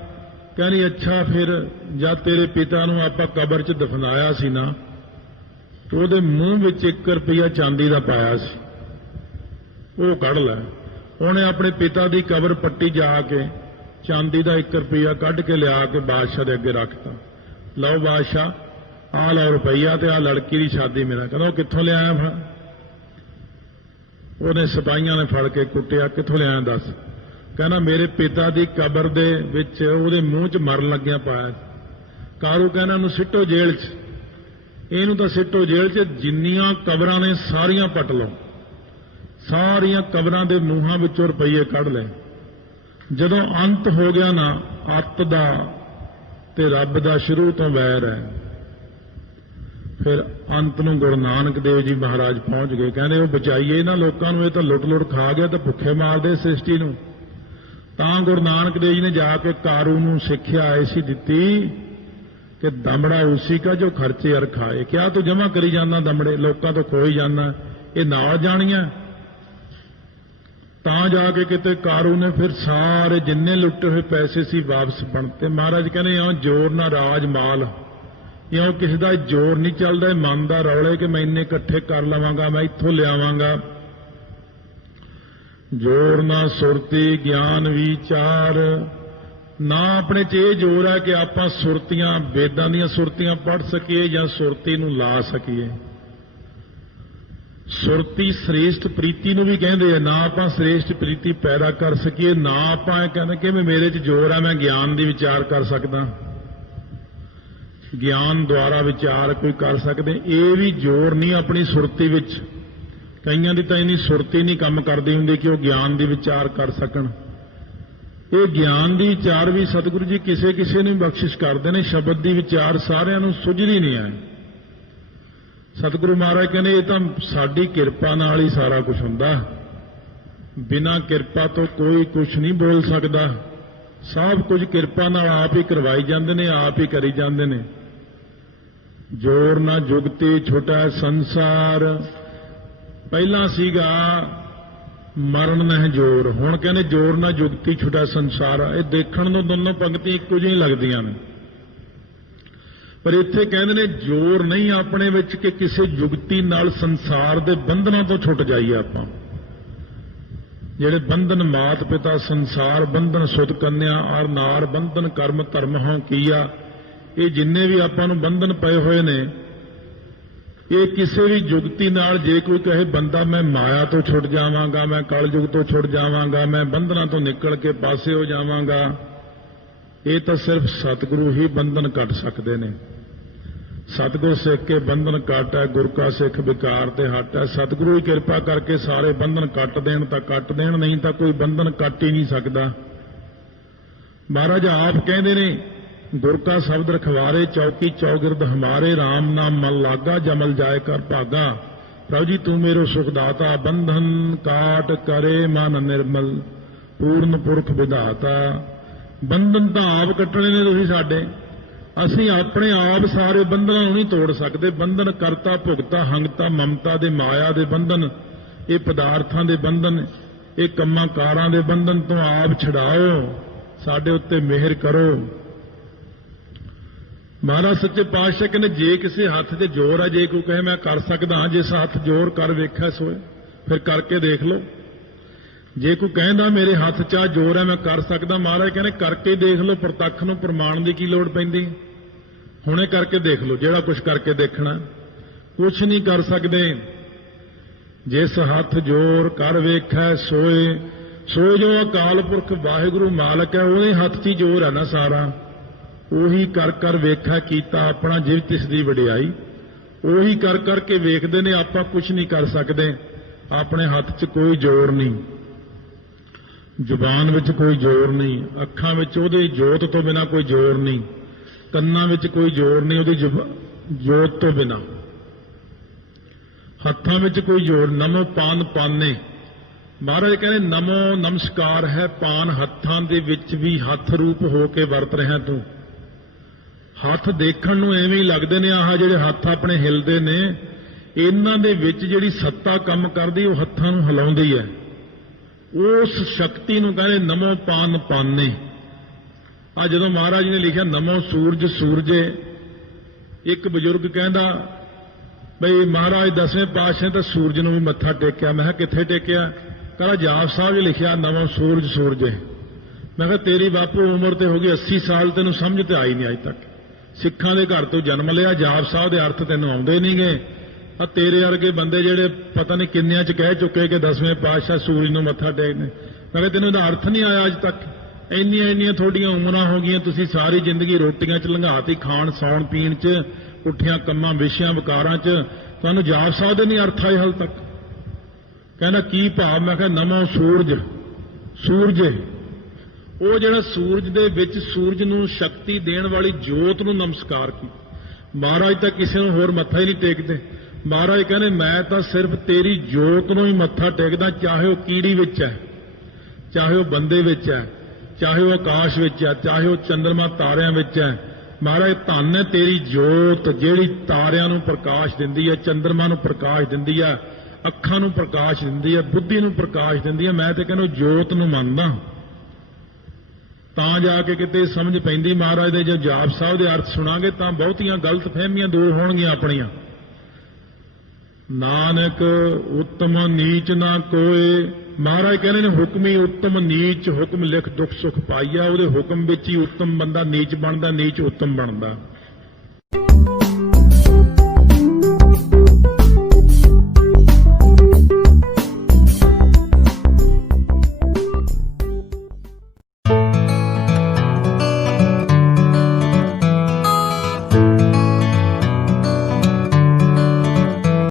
ਕਹਿੰਦੀ ਅੱਛਾ ਫਿਰ ਜਦ ਤੇਰੇ ਪਿਤਾ ਨੂੰ ਆਪਾਂ ਕਬਰ 'ਚ ਦਫਨਾਇਆ ਸੀ ਨਾ, ਤੇ ਉਹਦੇ ਮੂੰਹ ਵਿੱਚ 1 ਰੁਪਈਆ ਚਾਂਦੀ ਦਾ ਪਾਇਆ ਸੀ, ਉਹ ਕੱਢ ਲੈ। ਉਹਨੇ ਆਪਣੇ ਪਿਤਾ ਦੀ ਕਬਰ ਪੱਟੀ ਜਾ ਕੇ ਚਾਂਦੀ ਦਾ 1 ਰੁਪਈਆ ਕੱਢ ਕੇ ਲਿਆ ਕੇ ਬਾਦਸ਼ਾਹ ਦੇ ਅੱਗੇ ਰੱਖਤਾ। ਲਓ ਬਾਦਸ਼ਾਹ, ਆਹ ਲਓ ਰੁਪਈਆ ਤੇ ਆਹ ਲੜਕੀ ਦੀ ਸ਼ਾਦੀ ਮੇਰਾ। ਕਹਿੰਦਾ ਉਹ ਕਿੱਥੋਂ ਲਿਆਇਆ? ਫਿਰ ਉਹਨੇ ਸਿਪਾਹੀਆਂ ਨੇ ਫੜ ਕੇ ਕੁੱਟਿਆ, ਕਿੱਥੋਂ ਲਿਆਇਆ ਦੱਸ। ਕਹਿੰਦਾ ਮੇਰੇ ਪਿਤਾ ਦੀ ਕਬਰ ਦੇ ਵਿੱਚ ਉਹਦੇ ਮੂੰਹ 'ਚ ਮਰਨ ਲੱਗਿਆ ਪਾਇਆ। ਕਾਰੂ ਕਹਿੰਦਾ ਇਹਨੂੰ ਸਿੱਟੋ ਜੇਲ੍ਹ 'ਚ, ਇਹਨੂੰ ਤਾਂ ਸਿੱਟੋ ਜੇਲ੍ਹ 'ਚ, ਜਿੰਨੀਆਂ ਕਬਰਾਂ ਨੇ ਸਾਰੀਆਂ ਪੱਟ ਲਓ। ਸਾਰੀਆਂ ਕਬਰਾਂ ਦੇ ਮੂੰਹਾਂ ਵਿੱਚੋਂ ਰੁਪਈਏ ਕੱਢ ਲਏ। ਜਦੋਂ ਅੰਤ ਹੋ ਗਿਆ ਨਾ, ਅੱਤ ਦਾ ਤੇ ਰੱਬ ਦਾ ਸ਼ੁਰੂ ਤੋਂ ਵੈਰ ਹੈ। ਫਿਰ ਅੰਤ ਨੂੰ ਗੁਰੂ ਨਾਨਕ ਦੇਵ ਜੀ ਮਹਾਰਾਜ ਪਹੁੰਚ ਗਏ। ਕਹਿੰਦੇ ਉਹ ਬਚਾਈਏ ਇਹਨਾਂ ਲੋਕਾਂ ਨੂੰ, ਇਹ ਤਾਂ ਲੁੱਟ ਖਾ ਗਿਆ, ਤਾਂ ਭੁੱਖੇ ਮਾਰਦੇ ਸ੍ਰਿਸ਼ਟੀ ਨੂੰ। ਤਾਂ ਗੁਰੂ ਨਾਨਕ ਦੇਵ ਜੀ ਨੇ ਜਾ ਕੇ ਕਾਰੂ ਨੂੰ ਸਿੱਖਿਆ ਐਸੀ ਦਿੱਤੀ ਕਿ ਦਮੜਾ ਉਸੀ ਕਾ ਜੋ ਖਰਚੇ ਅਰ ਖਾਏ। ਕਿਆ ਤੂੰ ਜਮਾ ਕਰੀ ਜਾਂਦਾ ਦਮੜੇ, ਲੋਕਾਂ ਤੋਂ ਖੋਈ ਜਾਂਦਾ, ਇਹ ਨਾਲ ਜਾਣੀਆਂ। ਤਾਂ ਜਾ ਕੇ ਕਿਤੇ ਕਾਰੂ ਨੇ ਫਿਰ ਸਾਰੇ ਜਿੰਨੇ ਲੁੱਟੇ ਹੋਏ ਪੈਸੇ ਸੀ ਵਾਪਸ ਬਣਤੇ। ਮਹਾਰਾਜ ਕਹਿੰਦੇ ਇਉਂ ਜ਼ੋਰ ਨਾ ਰਾਜ ਮਾਲ, ਇਉਂ ਕਿਸੇ ਦਾ ਜ਼ੋਰ ਨਹੀਂ ਚੱਲਦਾ। ਮਨ ਦਾ ਰੌਲੇ ਕਿ ਮੈਂ ਇੰਨੇ ਇਕੱਠੇ ਕਰ ਲਵਾਂਗਾ, ਮੈਂ ਇੱਥੋਂ ਲਿਆਵਾਂਗਾ। ਜ਼ੋਰ ਨਾ ਸੁਰਤੀ ਗਿਆਨ ਵਿਚਾਰ। ਨਾ ਆਪਣੇ 'ਚ ਇਹ ਜ਼ੋਰ ਹੈ ਕਿ ਆਪਾਂ ਸੁਰਤੀਆਂ, ਵੇਦਾਂ ਦੀਆਂ ਸੁਰਤੀਆਂ ਪੜ੍ਹ ਸਕੀਏ ਜਾਂ ਸੁਰਤੀ ਨੂੰ ਲਾ ਸਕੀਏ। ਸੁਰਤੀ ਸ੍ਰੇਸ਼ਟ ਪ੍ਰੀਤੀ ਨੂੰ ਵੀ ਕਹਿੰਦੇ ਆ। ਨਾ ਆਪਾਂ ਸ੍ਰੇਸ਼ਟ ਪ੍ਰੀਤੀ ਪੈਦਾ ਕਰ ਸਕੀਏ, ਨਾ ਆਪਾਂ ਇਹ ਕਹਿੰਦੇ ਕਿ ਮੇਰੇ 'ਚ ਜ਼ੋਰ ਹੈ ਮੈਂ ਗਿਆਨ ਦੀ ਵਿਚਾਰ ਕਰ ਸਕਦਾ, ਗਿਆਨ ਦੁਆਰਾ ਵਿਚਾਰ ਕੋਈ ਕਰ ਸਕਦੇ। ਇਹ ਵੀ ਜ਼ੋਰ ਨਹੀਂ ਆਪਣੀ ਸੁਰਤੀ ਵਿੱਚ। ਕਈਆਂ ਦੀ ਤਾਂ ਇੰਨੀ ਸੁਰਤੀ ਨਹੀਂ ਕੰਮ ਕਰਦੀ ਹੁੰਦੀ ਕਿ ਉਹ ਗਿਆਨ ਦੀ ਵਿਚਾਰ ਕਰ ਸਕਣ। ਇਹ ਗਿਆਨ ਦੀ ਵਿਚਾਰ ਵੀ ਸਤਿਗੁਰੂ ਜੀ ਕਿਸੇ ਕਿਸੇ ਨੂੰ ਬਖਸ਼ਿਸ਼ ਕਰਦੇ ਨੇ। ਸ਼ਬਦ ਦੀ ਵਿਚਾਰ ਸਾਰਿਆਂ ਨੂੰ ਸੁਝਦੀ ਨਹੀਂ ਹੈ। ਸਤਿਗੁਰੂ ਮਹਾਰਾਜ ਕਹਿੰਦੇ ਇਹ ਤਾਂ ਸਾਡੀ ਕਿਰਪਾ ਨਾਲ ਹੀ ਸਾਰਾ ਕੁਝ ਹੁੰਦਾ। ਬਿਨਾਂ ਕਿਰਪਾ ਤੋਂ ਕੋਈ ਕੁਝ ਨਹੀਂ ਬੋਲ ਸਕਦਾ। ਸਭ ਕੁਝ ਕਿਰਪਾ ਨਾਲ ਆਪ ਹੀ ਕਰਵਾਈ ਜਾਂਦੇ ਨੇ, ਆਪ ਹੀ ਕਰੀ ਜਾਂਦੇ ਨੇ। ਜੋਰ ਨਾ ਜੁਗਤੀ ਛੋਟਾ ਸੰਸਾਰ, ਪਹਿਲਾਂ ਸੀਗਾ ਮਰਨ ਨਹਿ ਜੋਰ, ਹੁਣ ਕਹਿੰਦੇ ਜੋਰ ਨਾ ਜੁਗਤੀ ਛੋਟਾ ਸੰਸਾਰ। ਇਹ ਦੇਖਣ ਨੂੰ ਦੋਨੋਂ ਪੰਕਤੀਆਂ ਇੱਕੋ ਜਿਹੀਆਂ ਲੱਗਦੀਆਂ ਨੇ, ਪਰ ਇੱਥੇ ਕਹਿੰਦੇ ਨੇ ਜੋਰ ਨਹੀਂ ਆਪਣੇ ਵਿੱਚ ਕਿ ਕਿਸੇ ਜੁਗਤੀ ਨਾਲ ਸੰਸਾਰ ਦੇ ਬੰਧਨਾਂ ਤੋਂ ਛੁੱਟ ਜਾਈਏ ਆਪਾਂ। ਜਿਹੜੇ ਬੰਧਨ ਮਾਤ ਪਿਤਾ ਸੰਸਾਰ ਬੰਧਨ ਸੁਧ ਕੰਨਿਆ ਔਰ ਨਾਰ ਬੰਧਨ ਕਰਮ ਧਰਮ ਹਉ ਕੀਆ, ਇਹ ਜਿੰਨੇ ਵੀ ਆਪਾਂ ਨੂੰ ਬੰਧਨ ਪਏ ਹੋਏ ਨੇ, ਇਹ ਕਿਸੇ ਵੀ ਜੁਗਤੀ ਨਾਲ ਜੇ ਕੋਈ ਕਹੇ ਬੰਦਾ ਮੈਂ ਮਾਇਆ ਤੋਂ ਛੁੱਟ ਜਾਵਾਂਗਾ, ਮੈਂ ਕਲਯੁਗ ਤੋਂ ਛੁੱਟ ਜਾਵਾਂਗਾ, ਮੈਂ ਬੰਧਨਾਂ ਤੋਂ ਨਿਕਲ ਕੇ ਪਾਸੇ ਹੋ ਜਾਵਾਂਗਾ, ਇਹ ਤਾਂ ਸਿਰਫ ਸਤਿਗੁਰੂ ਹੀ ਬੰਧਨ ਕੱਟ ਸਕਦੇ ਨੇ। ਸਤਿਗੁਰ ਸਿੱਖ ਕੇ ਬੰਧਨ ਕੱਟ ਹੈ, ਗੁਰ ਕਾ ਸਿੱਖ ਵਿਕਾਰ ਤੇ ਹਟ ਹੈ। ਸਤਿਗੁਰੂ ਹੀ ਕਿਰਪਾ ਕਰਕੇ ਸਾਰੇ ਬੰਧਨ ਕੱਟ ਦੇਣ ਤਾਂ ਕੱਟ ਦੇਣ, ਨਹੀਂ ਤਾਂ ਕੋਈ ਬੰਧਨ ਕੱਟ ਹੀ ਨਹੀਂ ਸਕਦਾ। ਮਹਾਰਾਜ ਆਪ ਕਹਿੰਦੇ ਨੇ ਗੁਰ ਕਾ ਸ਼ਬਦ ਰਖਵਾਰੇ ਚੌਕੀ ਚੌਗਿਰਦ ਹਮਾਰੇ, ਰਾਮ ਨਾਮ ਮਨ ਲਾਗਾ ਜਮਲ ਜਾਏ ਕਰ ਭਾਗਾ। ਪ੍ਰਭੂ ਜੀ ਤੂੰ ਮੇਰੋ ਸੁਖ ਦਾਤਾ, ਬੰਧਨ ਕਾਟ ਕਰੇ ਮਨ ਨਿਰਮਲ, ਪੂਰਨ ਪੁਰਖ ਵਿਧਾਤਾ। ਬੰਧਨ ਤਾਂ ਆਪ ਕੱਟਣੇ ਨੇ ਤੁਸੀਂ ਸਾਡੇ, ਅਸੀਂ ਆਪਣੇ ਆਪ ਸਾਰੇ ਬੰਧਨਾਂ ਨੂੰ ਨਹੀਂ ਤੋੜ ਸਕਦੇ। ਬੰਧਨ ਕਰਤਾ ਭੁਗਤਾ ਹੰਗਤਾ ਮਮਤਾ ਦੇ ਮਾਇਆ ਦੇ ਬੰਧਨ, ਇਹ ਪਦਾਰਥਾਂ ਦੇ ਬੰਧਨ, ਇਹ ਕੰਮਾਂ ਕਾਰਾਂ ਦੇ ਬੰਧਨ ਤੋਂ ਆਪ ਛਡਾਓ, ਸਾਡੇ ਉੱਤੇ ਮਿਹਰ ਕਰੋ। ਮਹਾਰਾਜ ਸੱਚੇ ਪਾਤਸ਼ਾਹ ਕਹਿੰਦੇ ਜੇ ਕਿਸੇ ਹੱਥ 'ਚ ਜ਼ੋਰ ਹੈ, ਜੇ ਕੋਈ ਕਹੇ ਮੈਂ ਕਰ ਸਕਦਾ ਹਾਂ, ਜਿਸ ਹੱਥ ਜ਼ੋਰ ਕਰ ਵੇਖਿਆ ਸੋਏ, ਫਿਰ ਕਰਕੇ ਦੇਖ ਲਓ। ਜੇ ਕੋਈ ਕਹਿੰਦਾ ਮੇਰੇ ਹੱਥ 'ਚ ਜ਼ੋਰ ਹੈ ਮੈਂ ਕਰ ਸਕਦਾ, ਮਹਾਰਾਜ ਕਹਿੰਦੇ ਕਰਕੇ ਦੇਖ ਲਓ। ਪ੍ਰਤੱਖ ਨੂੰ ਪ੍ਰਮਾਣ ਦੀ ਕੀ ਲੋੜ ਪੈਂਦੀ, ਹੁਣੇ ਕਰਕੇ ਦੇਖ ਲਓ ਜਿਹੜਾ ਕੁਝ ਕਰਕੇ ਦੇਖਣਾ। ਕੁਛ ਨਹੀਂ ਕਰ ਸਕਦੇ। ਜਿਸ ਹੱਥ ਜ਼ੋਰ ਕਰ ਵੇਖਿਆ ਸੋਏ, ਸੋਏ ਜੋ ਅਕਾਲ ਪੁਰਖ ਵਾਹਿਗੁਰੂ ਮਾਲਕ ਹੈ, ਉਹਦੇ ਹੱਥ 'ਚ ਹੀ ਜ਼ੋਰ ਹੈ ਨਾ ਸਾਰਾ। ਉਹੀ ਕਰ ਕਰ ਵੇਖਿਆ ਕੀਤਾ ਆਪਣਾ ਜਿਵ ਤਿਸ ਦੀ ਵਡਿਆਈ, ਉਹੀ ਕਰ ਕਰਕੇ ਵੇਖਦੇ ਨੇ। ਆਪਾਂ ਕੁਛ ਨਹੀਂ ਕਰ ਸਕਦੇ, ਆਪਣੇ ਹੱਥ 'ਚ ਕੋਈ ਜ਼ੋਰ ਨਹੀਂ, ਜ਼ੁਬਾਨ ਵਿੱਚ ਕੋਈ ਜ਼ੋਰ ਨਹੀਂ, ਅੱਖਾਂ ਵਿੱਚ ਉਹਦੇ ਜੋਤ ਤੋਂ ਬਿਨਾਂ ਕੋਈ ਜ਼ੋਰ ਨਹੀਂ, ਕੰਨਾਂ ਵਿੱਚ ਕੋਈ ਜ਼ੋਰ ਨਹੀਂ ਉਹਦੀ ਜੋਤ ਤੋਂ ਬਿਨਾਂ, ਹੱਥਾਂ ਵਿੱਚ ਕੋਈ ਜ਼ੋਰ। ਨਮੋ ਪਾਨ ਪਾਨੇ, ਮਹਾਰਾਜ ਕਹਿੰਦੇ ਨਮੋ ਨਮਸਕਾਰ ਹੈ ਪਾਨ, ਹੱਥਾਂ ਦੇ ਵਿੱਚ ਵੀ ਹੱਥ ਰੂਪ ਹੋ ਕੇ ਵਰਤ ਰਿਹਾ ਤੂੰ। ਹੱਥ ਦੇਖਣ ਨੂੰ ਐਵੇਂ ਹੀ ਲੱਗਦੇ ਨੇ, ਆਹ ਜਿਹੜੇ ਹੱਥ ਆਪਣੇ ਹਿਲਦੇ ਨੇ, ਇਹਨਾਂ ਦੇ ਵਿੱਚ ਜਿਹੜੀ ਸੱਤਾ ਕੰਮ ਕਰਦੀ ਉਹ ਹੱਥਾਂ ਨੂੰ ਹਿਲਾਉਂਦੀ ਹੈ। ਉਸ ਸ਼ਕਤੀ ਨੂੰ ਕਹਿੰਦੇ ਨਮੋ ਪਾਨ ਪਾਨੇ। ਆ ਜਦੋਂ ਮਹਾਰਾਜ ਨੇ ਲਿਖਿਆ ਨਮੋ ਸੂਰਜ ਸੂਰਜੇ, ਇੱਕ ਬਜ਼ੁਰਗ ਕਹਿੰਦਾ ਬਈ ਮਹਾਰਾਜ 10ਵੇਂ ਪਾਤਸ਼ਾਹ ਤਾਂ ਸੂਰਜ ਨੂੰ ਵੀ ਮੱਥਾ ਟੇਕਿਆ। ਮੈਂ ਕਿਹਾ ਕਿੱਥੇ ਟੇਕਿਆ? ਕਹਿੰਦਾ ਜਾਪ ਸਾਹਿਬ ਜੀ ਲਿਖਿਆ ਨਮੋ ਸੂਰਜ ਸੂਰਜੇ। ਮੈਂ ਕਿਹਾ ਤੇਰੀ ਬਾਪੂ ਉਮਰ ਤੇ ਹੋ ਗਈ 80 ਸਾਲ, ਤੈਨੂੰ ਸਮਝ ਤੇ ਆਈ ਨਹੀਂ ਅਜੇ ਤੱਕ। ਸਿੱਖਾਂ ਦੇ ਘਰ ਤੋਂ ਜਨਮ ਲਿਆ, ਜਾਪ ਸਾਹਿਬ ਦੇ ਅਰਥ ਤੈਨੂੰ ਆਉਂਦੇ ਨਹੀਂਗੇ। ਆ ਤੇਰੇ ਵਰਗੇ ਬੰਦੇ ਜਿਹੜੇ ਪਤਾ ਨਹੀਂ ਕਿੰਨਿਆਂ 'ਚ ਕਹਿ ਚੁੱਕੇ ਕਿ 10ਵੇਂ ਪਾਤਸ਼ਾਹ ਸੂਰਜ ਨੂੰ ਮੱਥਾ ਟੇਕਦੇ, ਮੈਂ ਕਿਹਾ ਤੈਨੂੰ ਇਹਦਾ ਅਰਥ ਨਹੀਂ ਆਇਆ ਅਜੇ ਤੱਕ। ਇੰਨੀਆਂ ਤੁਹਾਡੀਆਂ ਉਮਰਾਂ ਹੋ ਗਈਆਂ, ਤੁਸੀਂ ਸਾਰੀ ਜ਼ਿੰਦਗੀ ਰੋਟੀਆਂ 'ਚ ਲੰਘਾਤੀ, ਖਾਣ ਸੌਣ ਪੀਣ 'ਚ, ਪੁੱਠੀਆਂ ਕੰਮਾਂ ਵਿਸ਼ਿਆਂ ਵਿਕਾਰਾਂ 'ਚ, ਤੁਹਾਨੂੰ ਜਾਪ ਸਾਹਿਬ ਦੇ ਨਹੀਂ ਅਰਥ ਆਏ ਹਾਲ ਤੱਕ। ਕਹਿੰਦਾ ਕੀ ਭਾਵ? ਮੈਂ ਕਿਹਾ ਨਮੋ ਸੂਰਜ ਸੂਰਜੇ, ਉਹ ਜਿਹੜਾ ਸੂਰਜ ਦੇ ਵਿੱਚ ਸੂਰਜ ਨੂੰ ਸ਼ਕਤੀ ਦੇਣ ਵਾਲੀ ਜੋਤ ਨੂੰ ਨਮਸਕਾਰ ਕੀ। ਮਹਾਰਾਜ ਤਾਂ ਕਿਸੇ ਨੂੰ ਹੋਰ ਮੱਥਾ ਹੀ ਨਹੀਂ ਟੇਕਦੇ। ਮਹਾਰਾਜ ਕਹਿੰਦੇ ਮੈਂ ਤਾਂ ਸਿਰਫ ਤੇਰੀ ਜੋਤ ਨੂੰ ਹੀ ਮੱਥਾ ਟੇਕਦਾ, ਚਾਹੇ ਉਹ ਕੀੜੀ ਵਿੱਚ ਹੈ, ਚਾਹੇ ਉਹ ਬੰਦੇ ਵਿੱਚ ਹੈ, ਚਾਹੇ ਉਹ ਆਕਾਸ਼ ਵਿੱਚ ਹੈ, ਚਾਹੇ ਉਹ ਚੰਦਰਮਾ ਤਾਰਿਆਂ ਵਿੱਚ ਹੈ। ਮਹਾਰਾਜ ਧੰਨ ਹੈ ਤੇਰੀ ਜੋਤ ਜਿਹੜੀ ਤਾਰਿਆਂ ਨੂੰ ਪ੍ਰਕਾਸ਼ ਦਿੰਦੀ ਹੈ, ਚੰਦਰਮਾ ਨੂੰ ਪ੍ਰਕਾਸ਼ ਦਿੰਦੀ ਹੈ, ਅੱਖਾਂ ਨੂੰ ਪ੍ਰਕਾਸ਼ ਦਿੰਦੀ ਹੈ, ਬੁੱਧੀ ਨੂੰ ਪ੍ਰਕਾਸ਼ ਦਿੰਦੀ ਹੈ। ਮੈਂ ਤੇ ਕਹਿੰਦਾ ਜੋਤ ਨੂੰ ਮੰਨਦਾ, ਤਾਂ ਜਾ ਕੇ ਕਿਤੇ ਸਮਝ ਪੈਂਦੀ ਮਹਾਰਾਜ ਦੇ। ਜੇ ਜਾਪ ਸਾਹਿਬ ਦੇ ਅਰਥ ਸੁਣਾਂਗੇ ਤਾਂ ਬਹੁਤੀਆਂ ਗਲਤ ਫਹਿਮੀਆਂ ਦੂਰ ਹੋਣਗੀਆਂ ਆਪਣੀਆਂ। ਨਾਨਕ ਉੱਤਮ ਨੀਚ ਨਾ ਕੋਏ, ਮਹਾਰਾਜ ਕਹਿੰਦੇ ਨੇ ਹੁਕਮੀ ਉੱਤਮ ਨੀਚ, ਹੁਕਮ ਲਿਖ ਦੁੱਖ ਸੁਖ ਪਾਈਆ। ਉਹਦੇ ਹੁਕਮ ਵਿੱਚ ਹੀ ਉੱਤਮ ਬੰਦਾ ਨੀਚ ਬਣਦਾ, ਨੀਚ ਉੱਤਮ ਬਣਦਾ।